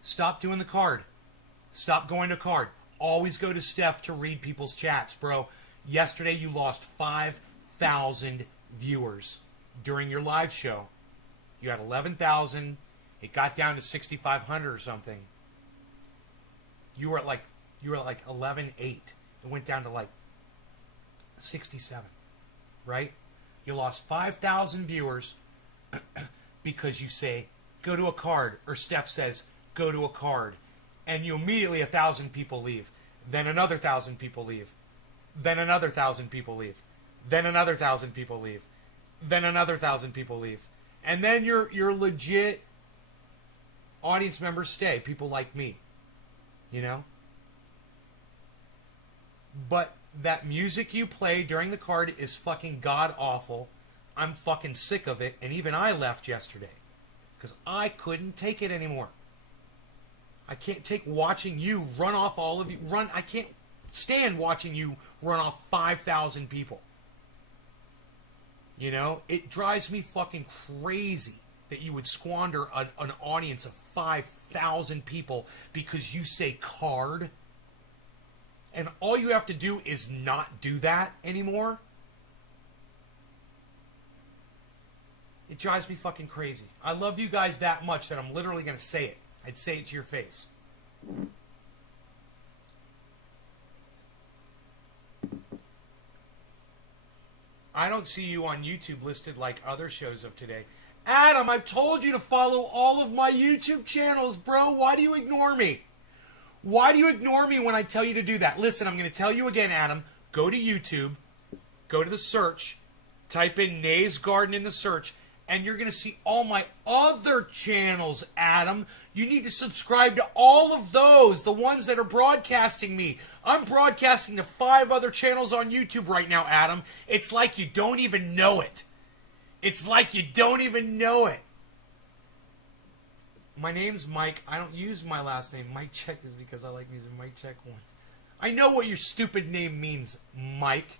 stop doing the card. Stop going to card. Always go to Steph to read people's chats, bro. Yesterday you lost 5,000 viewers during your live show. You had 11,000. It got down to 6,500 or something. You were at like 11.8. It went down to like 67, right? You lost 5,000 viewers because you say go to a card, or Steph says go to a card. And you immediately 1,000 people leave. Then another 1,000 people leave. Then another 1,000 people leave. Then another 1,000 people leave. Then another 1,000 people leave. And then your legit audience members stay. People like me. You know? But that music you play during the card is fucking god awful. I'm fucking sick of it. And even I left yesterday. Because I couldn't take it anymore. I can't take watching you run off all of you. I can't stand watching you run off 5,000 people. You know? It drives me fucking crazy that you would squander an audience of 5,000 people because you say card. And all you have to do is not do that anymore. It drives me fucking crazy. I love you guys that much that I'm literally going to say it. I'd say it to your face. I don't see you on YouTube listed like other shows of today. Adam, I've told you to follow all of my YouTube channels, bro. Why do you ignore me? Why do you ignore me when I tell you to do that? Listen, I'm going to tell you again, Adam. Go to YouTube. Go to the search. Type in Nay's Garden in the search. And you're going to see all my other channels, Adam. You need to subscribe to all of those, the ones that are broadcasting me. I'm broadcasting to 5 other channels on YouTube right now, Adam. It's like you don't even know it. It's like you don't even know it. My name's Mike. I don't use my last name. Mike Check is because I like using Mike Check once. I know what your stupid name means, Mike.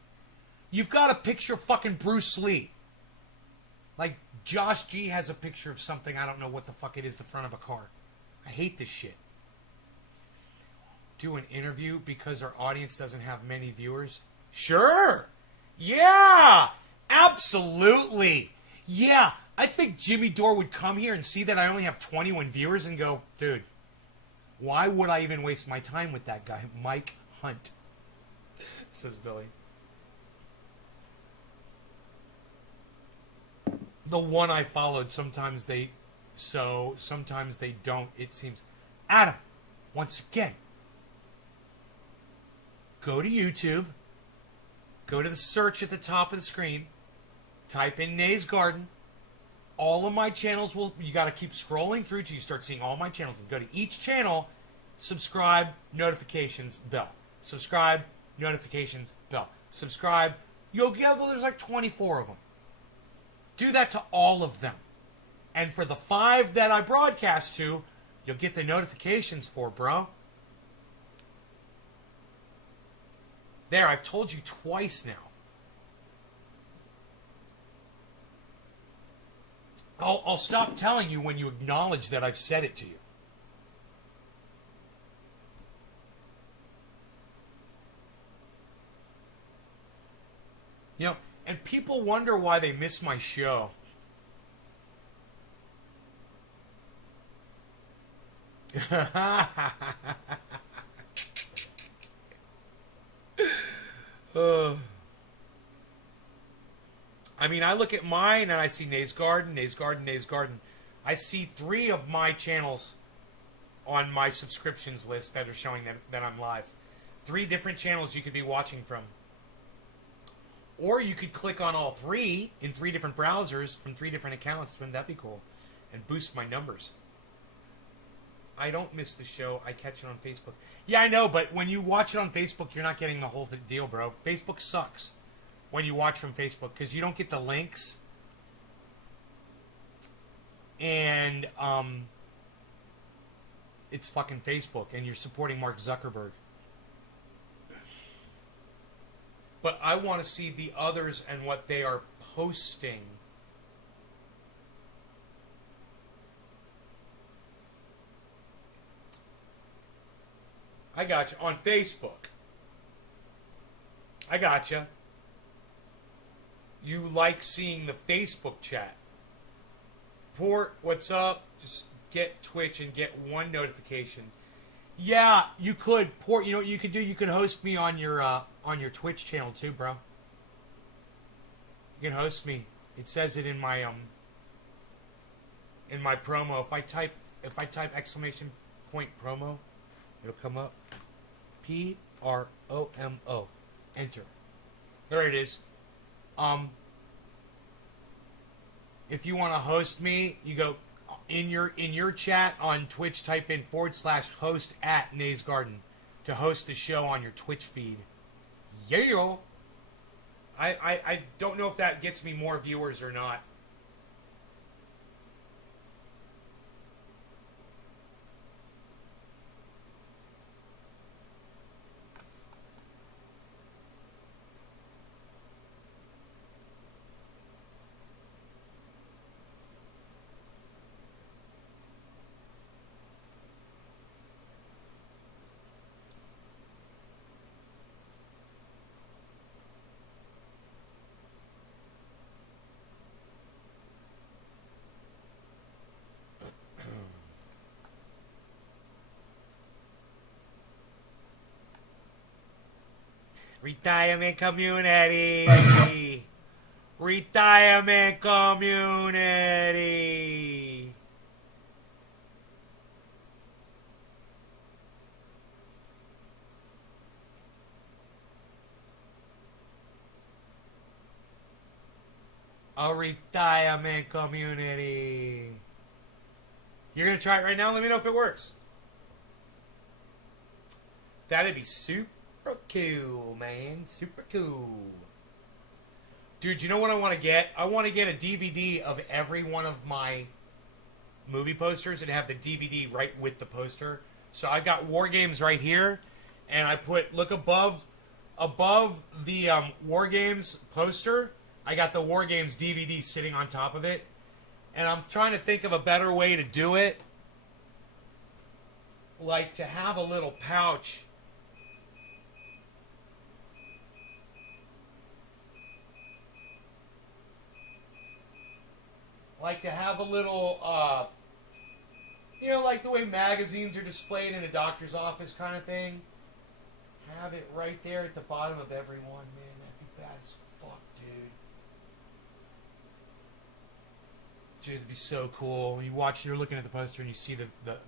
You've got a picture of fucking Bruce Lee. Like Josh G has a picture of something, I don't know what the fuck it is, the front of a car. I hate this shit. Do an interview because our audience doesn't have many viewers? Sure! Yeah! Absolutely! Yeah, I think Jimmy Dore would come here and see that I only have 21 viewers and go, dude, why would I even waste my time with that guy, Mike Hunt? Says Billy. The one I followed, sometimes they don't, it seems. Adam, once again, go to YouTube, go to the search at the top of the screen, type in Nay's Garden. All of my channels you got to keep scrolling through till you start seeing all my channels. And go to each channel, subscribe, notifications, bell. Subscribe, notifications, bell. Subscribe. There's like 24 of them. Do that to all of them. And for the 5 that I broadcast to, you'll get the notifications for, bro. There, I've told you twice now. I'll stop telling you when you acknowledge that I've said it to you. You know, and people wonder why they miss my show. I mean, I look at mine and I see Nay's Garden, Nay's Garden, Nay's Garden. I see 3 of my channels on my subscriptions list that are showing that I'm live. 3 different channels you could be watching from. Or you could click on all 3 in 3 different browsers from 3 different accounts. Wouldn't that be cool? And boost my numbers. I don't miss the show. I catch it on Facebook. Yeah, I know, but when you watch it on Facebook, you're not getting the whole deal, bro. Facebook sucks when you watch from Facebook because you don't get the links. And it's fucking Facebook, and you're supporting Mark Zuckerberg. But I want to see the others and what they are posting. I got you. On Facebook. I got you. You like seeing the Facebook chat. Port, what's up? Just get Twitch and get 1 notification. Yeah, you could. Port, you know what you could do? You could host me on your Twitch channel too, bro. You can host me. It says it in my promo. If I type exclamation point promo, it'll come up. PROMO. Enter. There it is. If you want to host me, you go in your chat on Twitch, type in /host at Nay's Garden to host the show on your Twitch feed. Yeah. I don't know if that gets me more viewers or not. Retirement community. Retirement community. A retirement community. You're going to try it right now? Let me know if it works. That'd be super cool, man. Super cool. Dude, you know what I want to get? I want to get a DVD of every one of my movie posters and have the DVD right with the poster. So I got War Games right here, and I put, look above the War Games poster, I got the War Games DVD sitting on top of it. And I'm trying to think of a better way to do it. Like to have a little pouch. Like to have a little, you know, like the way magazines are displayed in a doctor's office kind of thing. Have it right there at the bottom of every one, man. That'd be bad as fuck, dude. Dude, it'd be so cool. You watch, you're looking at the poster and you see the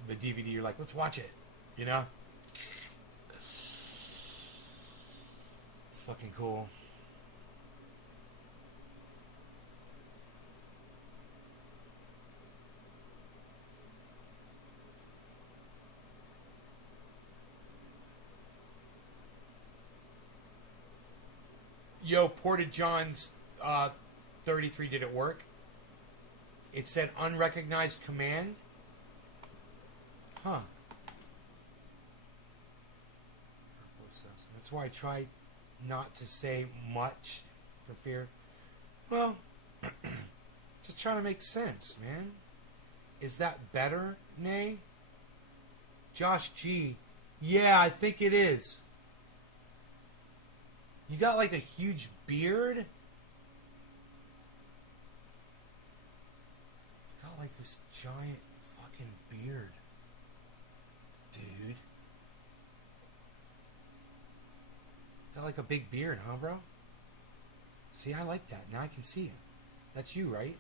DVD, you're like, let's watch it. You know? It's fucking cool. Yo, Ported John's 33, did it work? It said unrecognized command. Huh. That's why I try not to say much for fear. Well, just trying to make sense, man. Is that better, Nay? Josh G. Yeah, I think it is. You got like a huge beard? You got like this giant fucking beard. Dude. Got like a big beard, huh, bro? See, I like that. Now I can see it. That's you, right?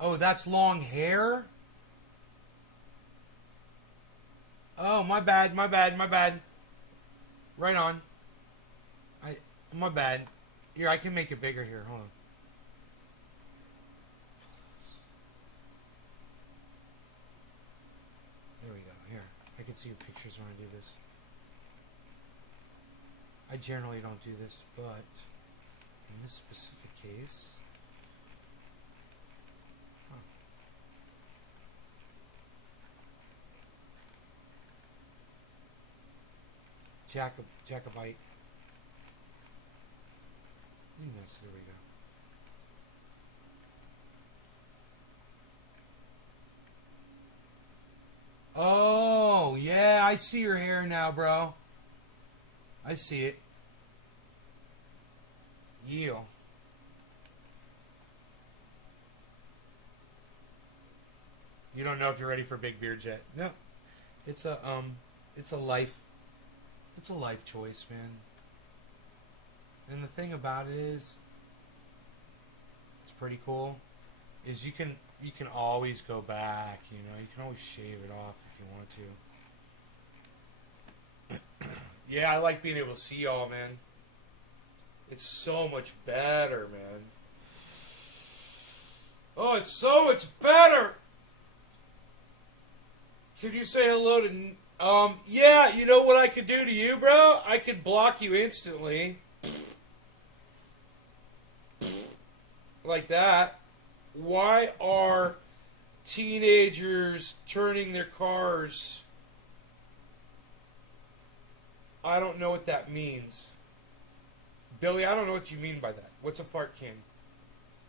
Oh, that's long hair? Oh, my bad, my bad, my bad. Right on. My bad. Here, I can make it bigger here. Hold on. There we go. Here. I can see your pictures when I do this. I generally don't do this, but in this specific case... Huh. Jacobite. Yes, there we go. Oh, yeah, I see your hair now, bro. I see it. Yeah. You don't know if you're ready for big beards yet. No. It's a life choice, man. And the thing about it is, it's pretty cool, is you can always go back, you know, you can always shave it off if you want to. Yeah, I like being able to see y'all, man. It's so much better, man. Oh, it's so much better! Can you say hello to... yeah, you know what I could do to you, bro? I could block you instantly. Like that. Why are teenagers turning their cars? I don't know what that means. Billy, I don't know what you mean by that. What's a fart can?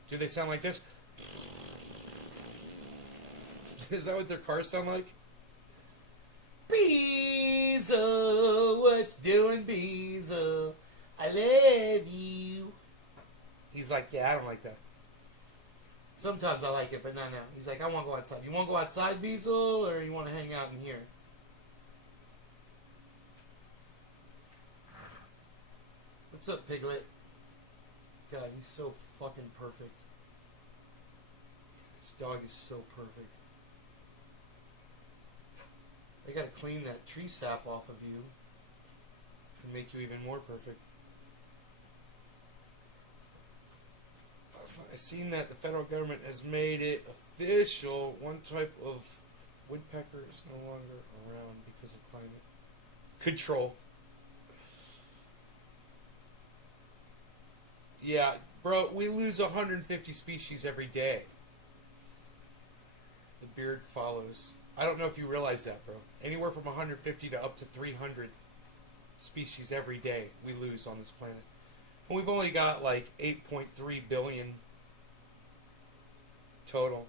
Do they sound like this? Is that what their cars sound like? Beezel, what's doing, Beezel? I love you. He's like, yeah, I don't like that. Sometimes I like it, but not now. He's like, I want to go outside. You want to go outside, Beezel, or you want to hang out in here? What's up, Piglet? God, he's so fucking perfect. This dog is so perfect. I gotta clean that tree sap off of you to make you even more perfect. I've seen that the federal government has made it official. One type of woodpecker is no longer around because of climate control. Yeah, bro, we lose 150 species every day. The beard follows. I don't know if you realize that, bro. Anywhere from 150 to up to 300 species every day we lose on this planet. And we've only got like 8.3 billion total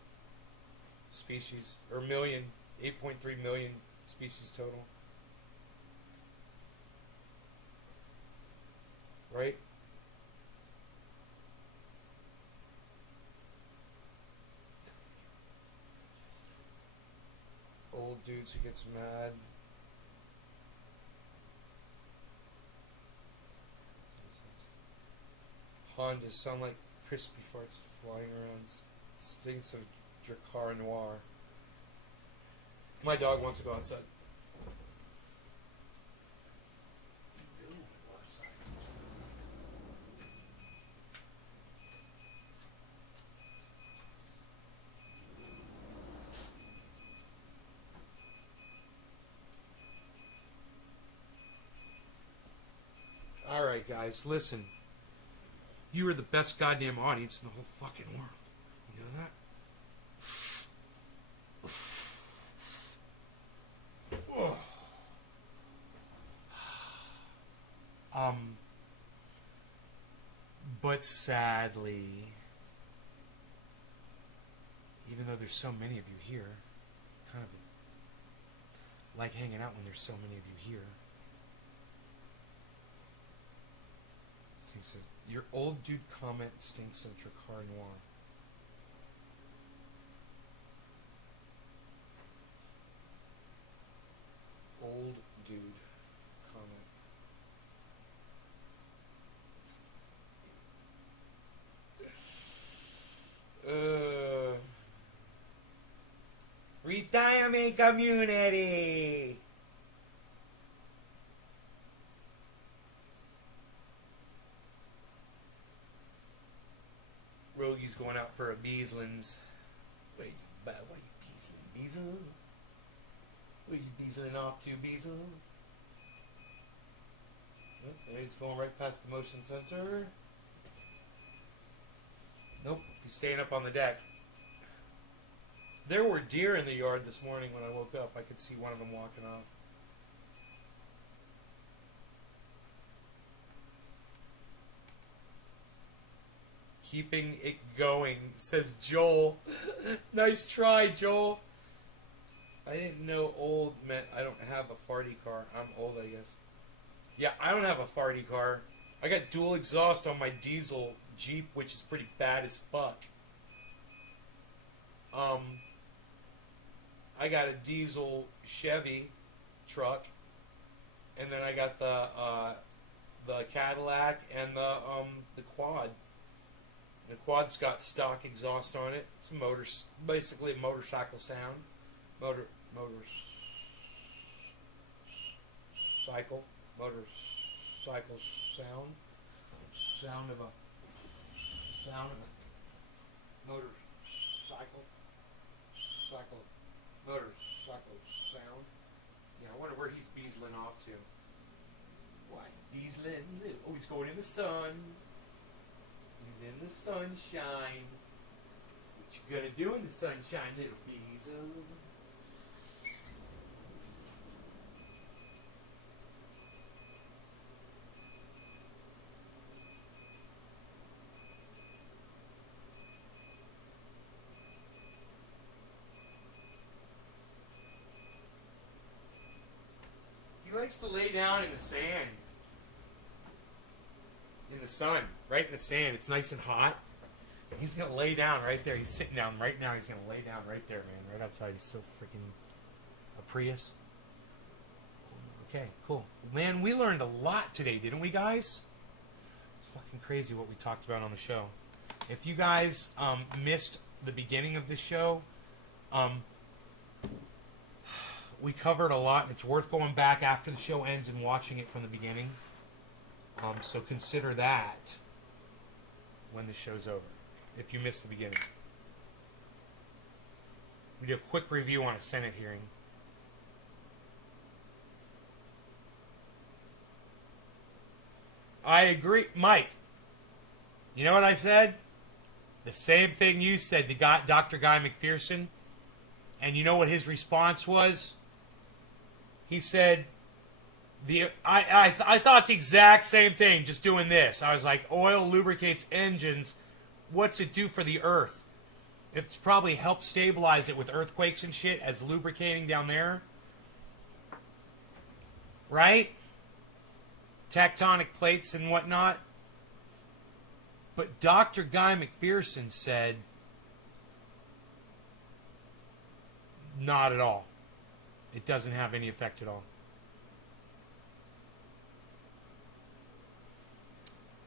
species, or million, 8.3 million species total. Right? Old dudes who gets mad. Hondas sound like crispy farts flying around. Stinks of Dracar Noir. My dog wants to go outside. You really want to go outside? Alright, guys, listen. You are the best goddamn audience in the whole fucking world. You know that? Oh. But sadly, even though there's so many of you here, kind of like hanging out when there's so many of you here. Stinks of, your old dude comment stinks of Dracar Noir. Old dude comment. Retirement community. Rogie's going out for a Beaslins. Wait, why you Beasling? Beasel? Where you Beasling off to, Beasel? Yep, there he's going right past the motion sensor. Nope, he's staying up on the deck. There were deer in the yard this morning when I woke up. I could see one of them walking off. Keeping it going, says Joel. Nice try, Joel. I didn't know old meant I don't have a farty car. I'm old, I guess. Yeah, I don't have a farty car. I got dual exhaust on my diesel Jeep, which is pretty bad as fuck. I got a diesel Chevy truck, and then I got the Cadillac and the quad. The quad's got stock exhaust on it. It's a basically a motorcycle sound. Motorcycle sound. Sound of a motorcycle. Motorcycle sound. Yeah, I wonder where he's beasling off to. Why, beasling? Oh, he's going in the sun. He's in the sunshine. What you gonna do in the sunshine, little beasel? He likes to lay down in the sand. In the sun. Right in the sand. It's nice and hot. He's going to lay down right there. He's sitting down right now. He's going to lay down right there, man. Right outside. He's so freaking a Prius. Okay, cool. Man, we learned a lot today, didn't we, guys? fucking crazy what we talked about on the show. If you guys missed the beginning of this show, we covered a lot, and it's worth going back after the show ends and watching it from the beginning. So consider that when the show's over, if you missed the beginning. We do a quick review on a Senate hearing. I agree. Mike, you know what I said? The same thing you said to Dr. Guy McPherson. And you know what his response was? He said, I thought the exact same thing, just doing this. I was like, oil lubricates engines. What's it do for the earth? It's probably helped stabilize it with earthquakes and shit as lubricating down there. Right? Tectonic plates and whatnot. But Dr. Guy McPherson said, not at all. It doesn't have any effect at all.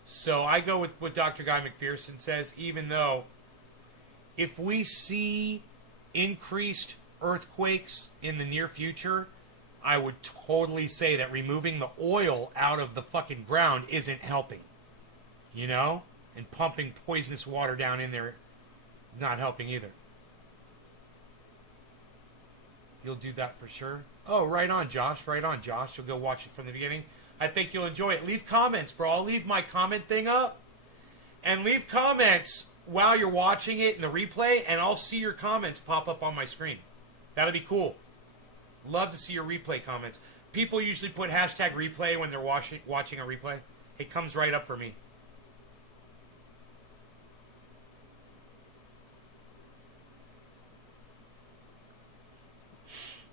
So I go with what Dr. Guy McPherson says, even though if we see increased earthquakes in the near future, I would totally say that removing the oil out of the fucking ground isn't helping. You know? And pumping poisonous water down in there is not helping either. You'll do that for sure? Oh, right on, Josh. Right on, Josh. You'll go watch it from the beginning. I think you'll enjoy it. Leave comments, bro. I'll leave my comment thing up. And leave comments while you're watching it in the replay, and I'll see your comments pop up on my screen. That'll be cool. Love to see your replay comments. People usually put hashtag replay when they're watching a replay. It comes right up for me.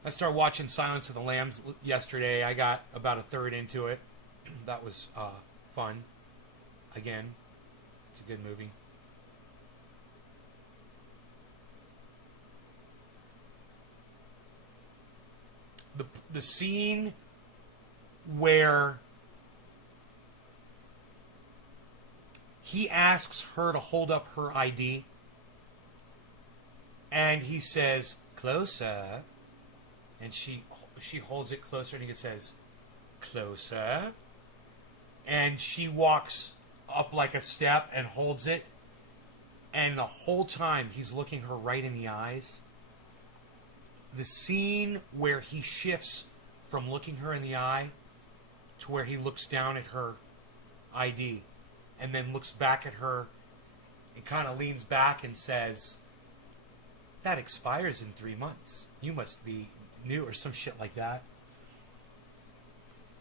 I started watching Silence of the Lambs yesterday. I got about a third into it. That was fun. Again, it's a good movie. The scene where he asks her to hold up her ID, and he says, "Closer." And she holds it closer, and he says, "Closer." And she walks up like a step and holds it. And the whole time he's looking her right in the eyes. The scene where he shifts from looking her in the eye to where he looks down at her ID and then looks back at her and kind of leans back and says, "That expires in 3 months. You must be new," or some shit like that.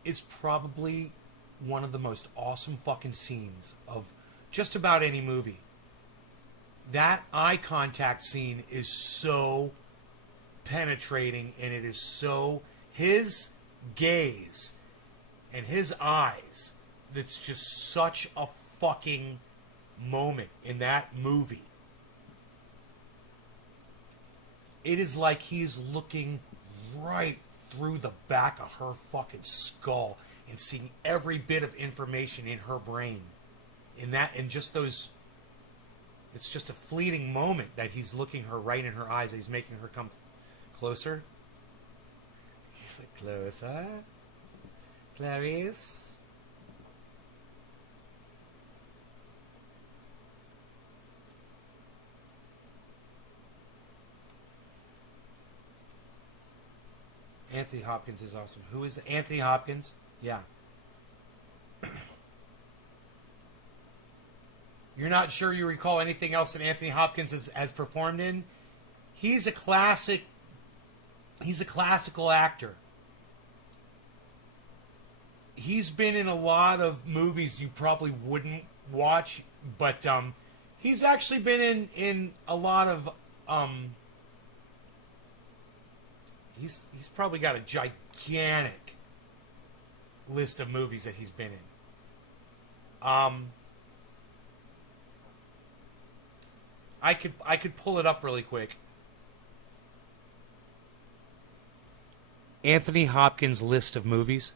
It's probably one of the most awesome fucking scenes of just about any movie. That eye contact scene is so penetrating, and it is so, his gaze and his eyes, that's just such a fucking moment in that movie. It is like he's looking right through the back of her fucking skull and seeing every bit of information in her brain. In that, and just those, it's just a fleeting moment that he's looking her right in her eyes, and he's making her come closer. He's like, "Closer, Clarice." Anthony Hopkins is awesome. Who is it? Anthony Hopkins? Yeah. You're not sure you recall anything else that Anthony Hopkins has performed in? He's a classical actor. He's been in a lot of movies you probably wouldn't watch, but he's actually been in a lot of he's probably got a gigantic list of movies that he's been in. I could pull it up really quick. Anthony Hopkins' list of movies.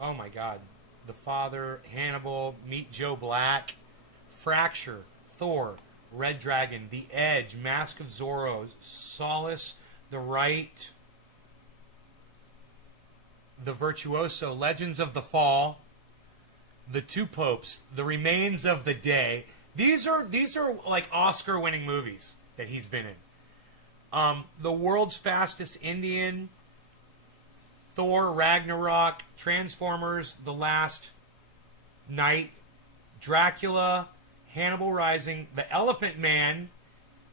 Oh my God. The Father, Hannibal, Meet Joe Black, Fracture, Thor, Red Dragon, The Edge, Mask of Zorro, Solace, The Right, The Virtuoso, Legends of the Fall, The Two Popes, The Remains of the Day. These are like Oscar-winning movies that he's been in. The World's Fastest Indian, Thor, Ragnarok, Transformers, The Last Night, Dracula, Hannibal Rising, The Elephant Man,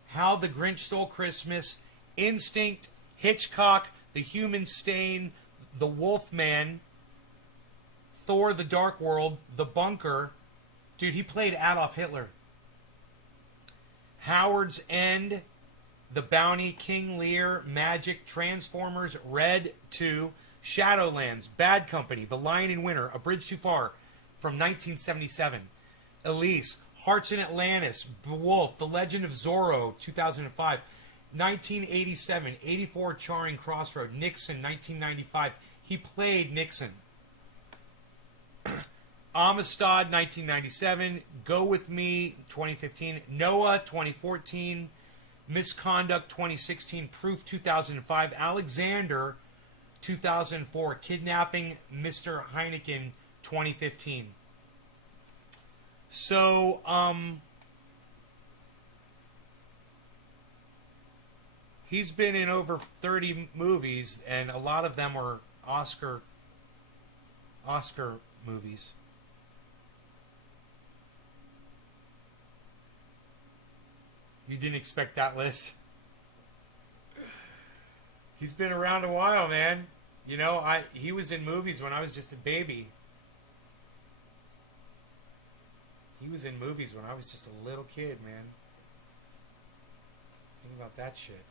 How the Grinch Stole Christmas, Instinct, Hitchcock, The Human Stain, The Wolf Man, Thor, The Dark World, The Bunker. Dude, he played Adolf Hitler. Howard's End, The Bounty, King Lear, Magic, Transformers, Red 2, Shadowlands, Bad Company, The Lion in Winter, A Bridge Too Far from 1977, Elise, Hearts in Atlantis, Beowulf, The Legend of Zorro, 2005, 1987, 84, Charing Crossroad, Nixon, 1995. He played Nixon. Amistad, 1997, Go With Me, 2015, Noah, 2014, Misconduct, 2016, Proof, 2005, Alexander, 2004, Kidnapping Mr. Heineken, 2015. So, he's been in over 30 movies, and a lot of them are Oscar movies. You didn't expect that list? He's been around a while, man. You know, he was in movies when I was just a baby. He was in movies when I was just a little kid, man. Think about that shit.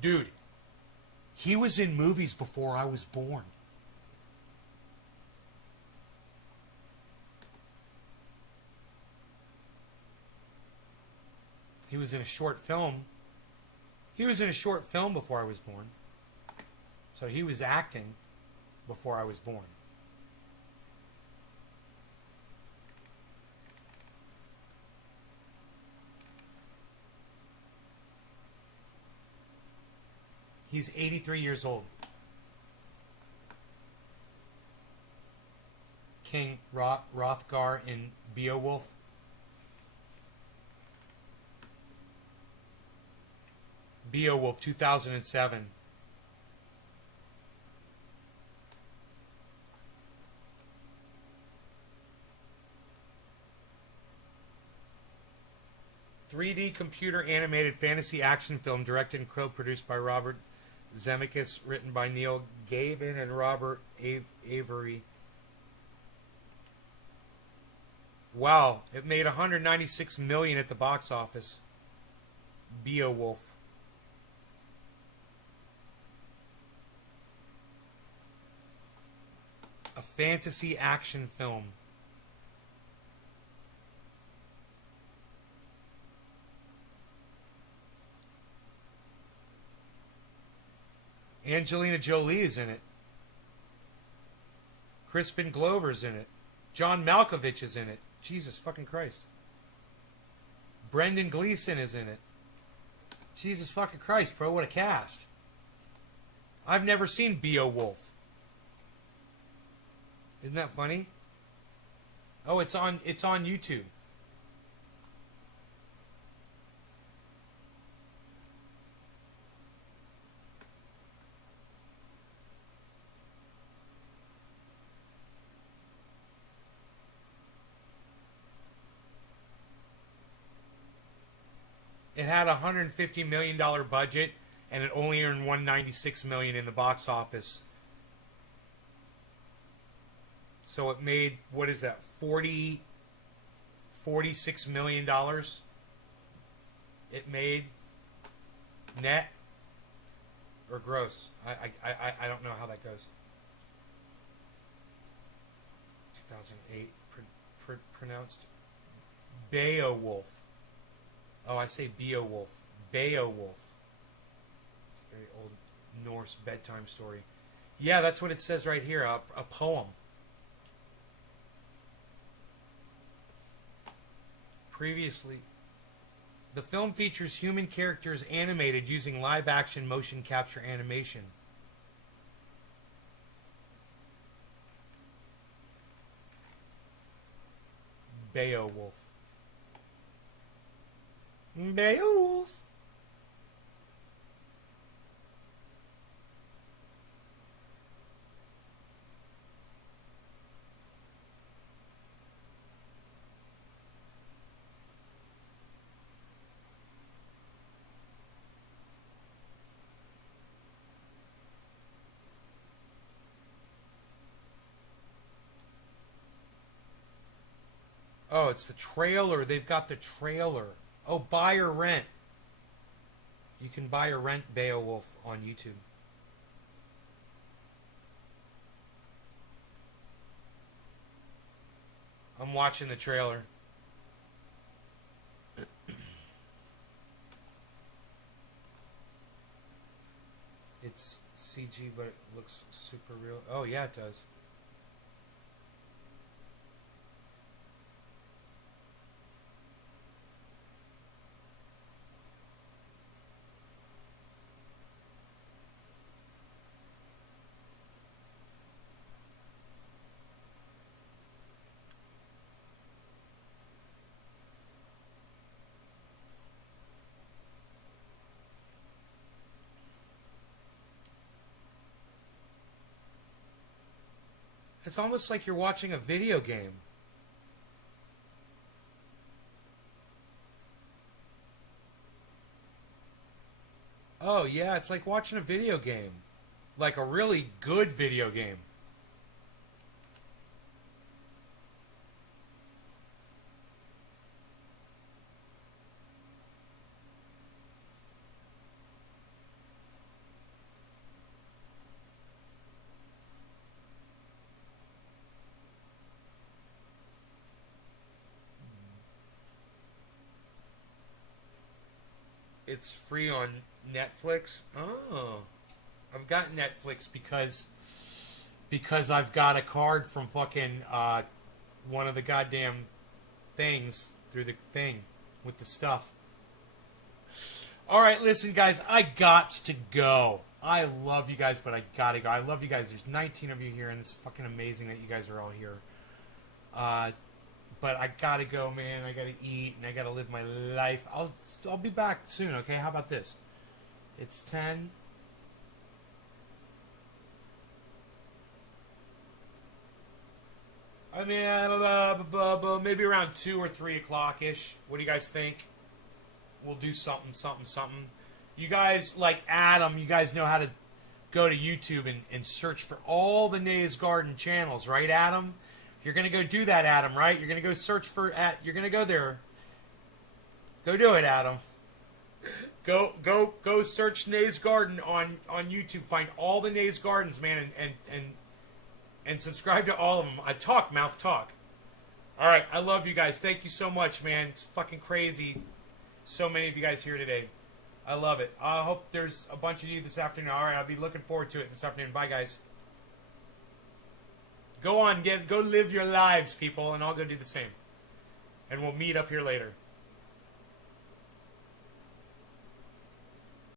Dude, he was in movies before I was born. He was in a short film. He was in a short film before I was born. So he was acting before I was born. He's 83 years old. King Hrothgar in Beowulf. Beowulf, 2007. .3D computer animated fantasy action film directed and co-produced by Robert Zemeckis, written by Neil Gaiman and Robert Avery. Wow, it made $196 million at the box office. Beowulf. A fantasy action film. Angelina Jolie is in it. Crispin Glover's in it. John Malkovich is in it. Jesus fucking Christ. Brendan Gleeson is in it. Jesus fucking Christ, bro, what a cast. I've never seen Beowulf. Isn't that funny? Oh, it's on YouTube. It had a $150 million budget, and it only earned $196 million in the box office. So it made, what is that, $46 million? It made net or gross. I don't know how that goes. 2008, pronounced Beowulf. Oh, I say Beowulf. Beowulf. Very old Norse bedtime story. Yeah, that's what it says right here. A poem. Previously. The film features human characters animated using live-action motion capture animation. Beowulf. Beowulf. Oh, it's the trailer. They've got the trailer. Oh, buy or rent. You can buy or rent Beowulf on YouTube. I'm watching the trailer. It's CG, but it looks super real. Oh, yeah, it does. It's almost like you're watching a video game. Oh, yeah, it's like watching a video game. Like a really good video game. It's free on Netflix. Oh, I've got Netflix because I've got a card from fucking one of the goddamn things through the thing with the stuff. All right, listen, guys, I gots to go. I love you guys, but I gotta go. I love you guys. There's 19 of you here, and it's fucking amazing that you guys are all here. But I gotta go, man. I gotta eat, and I gotta live my life. I'll be back soon, okay? How about this? It's 10. I mean, maybe around 2 or 3 o'clock-ish. What do you guys think? We'll do something. You guys, like Adam, you guys know how to go to YouTube and search for all the Nays Garden channels, right, Adam? You're going to go do that, Adam, right? You're going to go search for... You're going to go there. Go do it, Adam. Go search Nays Garden on YouTube. Find all the Nays Gardens, man, and subscribe to all of them. I talk, mouth talk. All right, I love you guys. Thank you so much, man. It's fucking crazy. So many of you guys here today. I love it. I hope there's a bunch of you this afternoon. All right, I'll be looking forward to it this afternoon. Bye, guys. Go on, go live your lives, people, and I'll go do the same. And we'll meet up here later.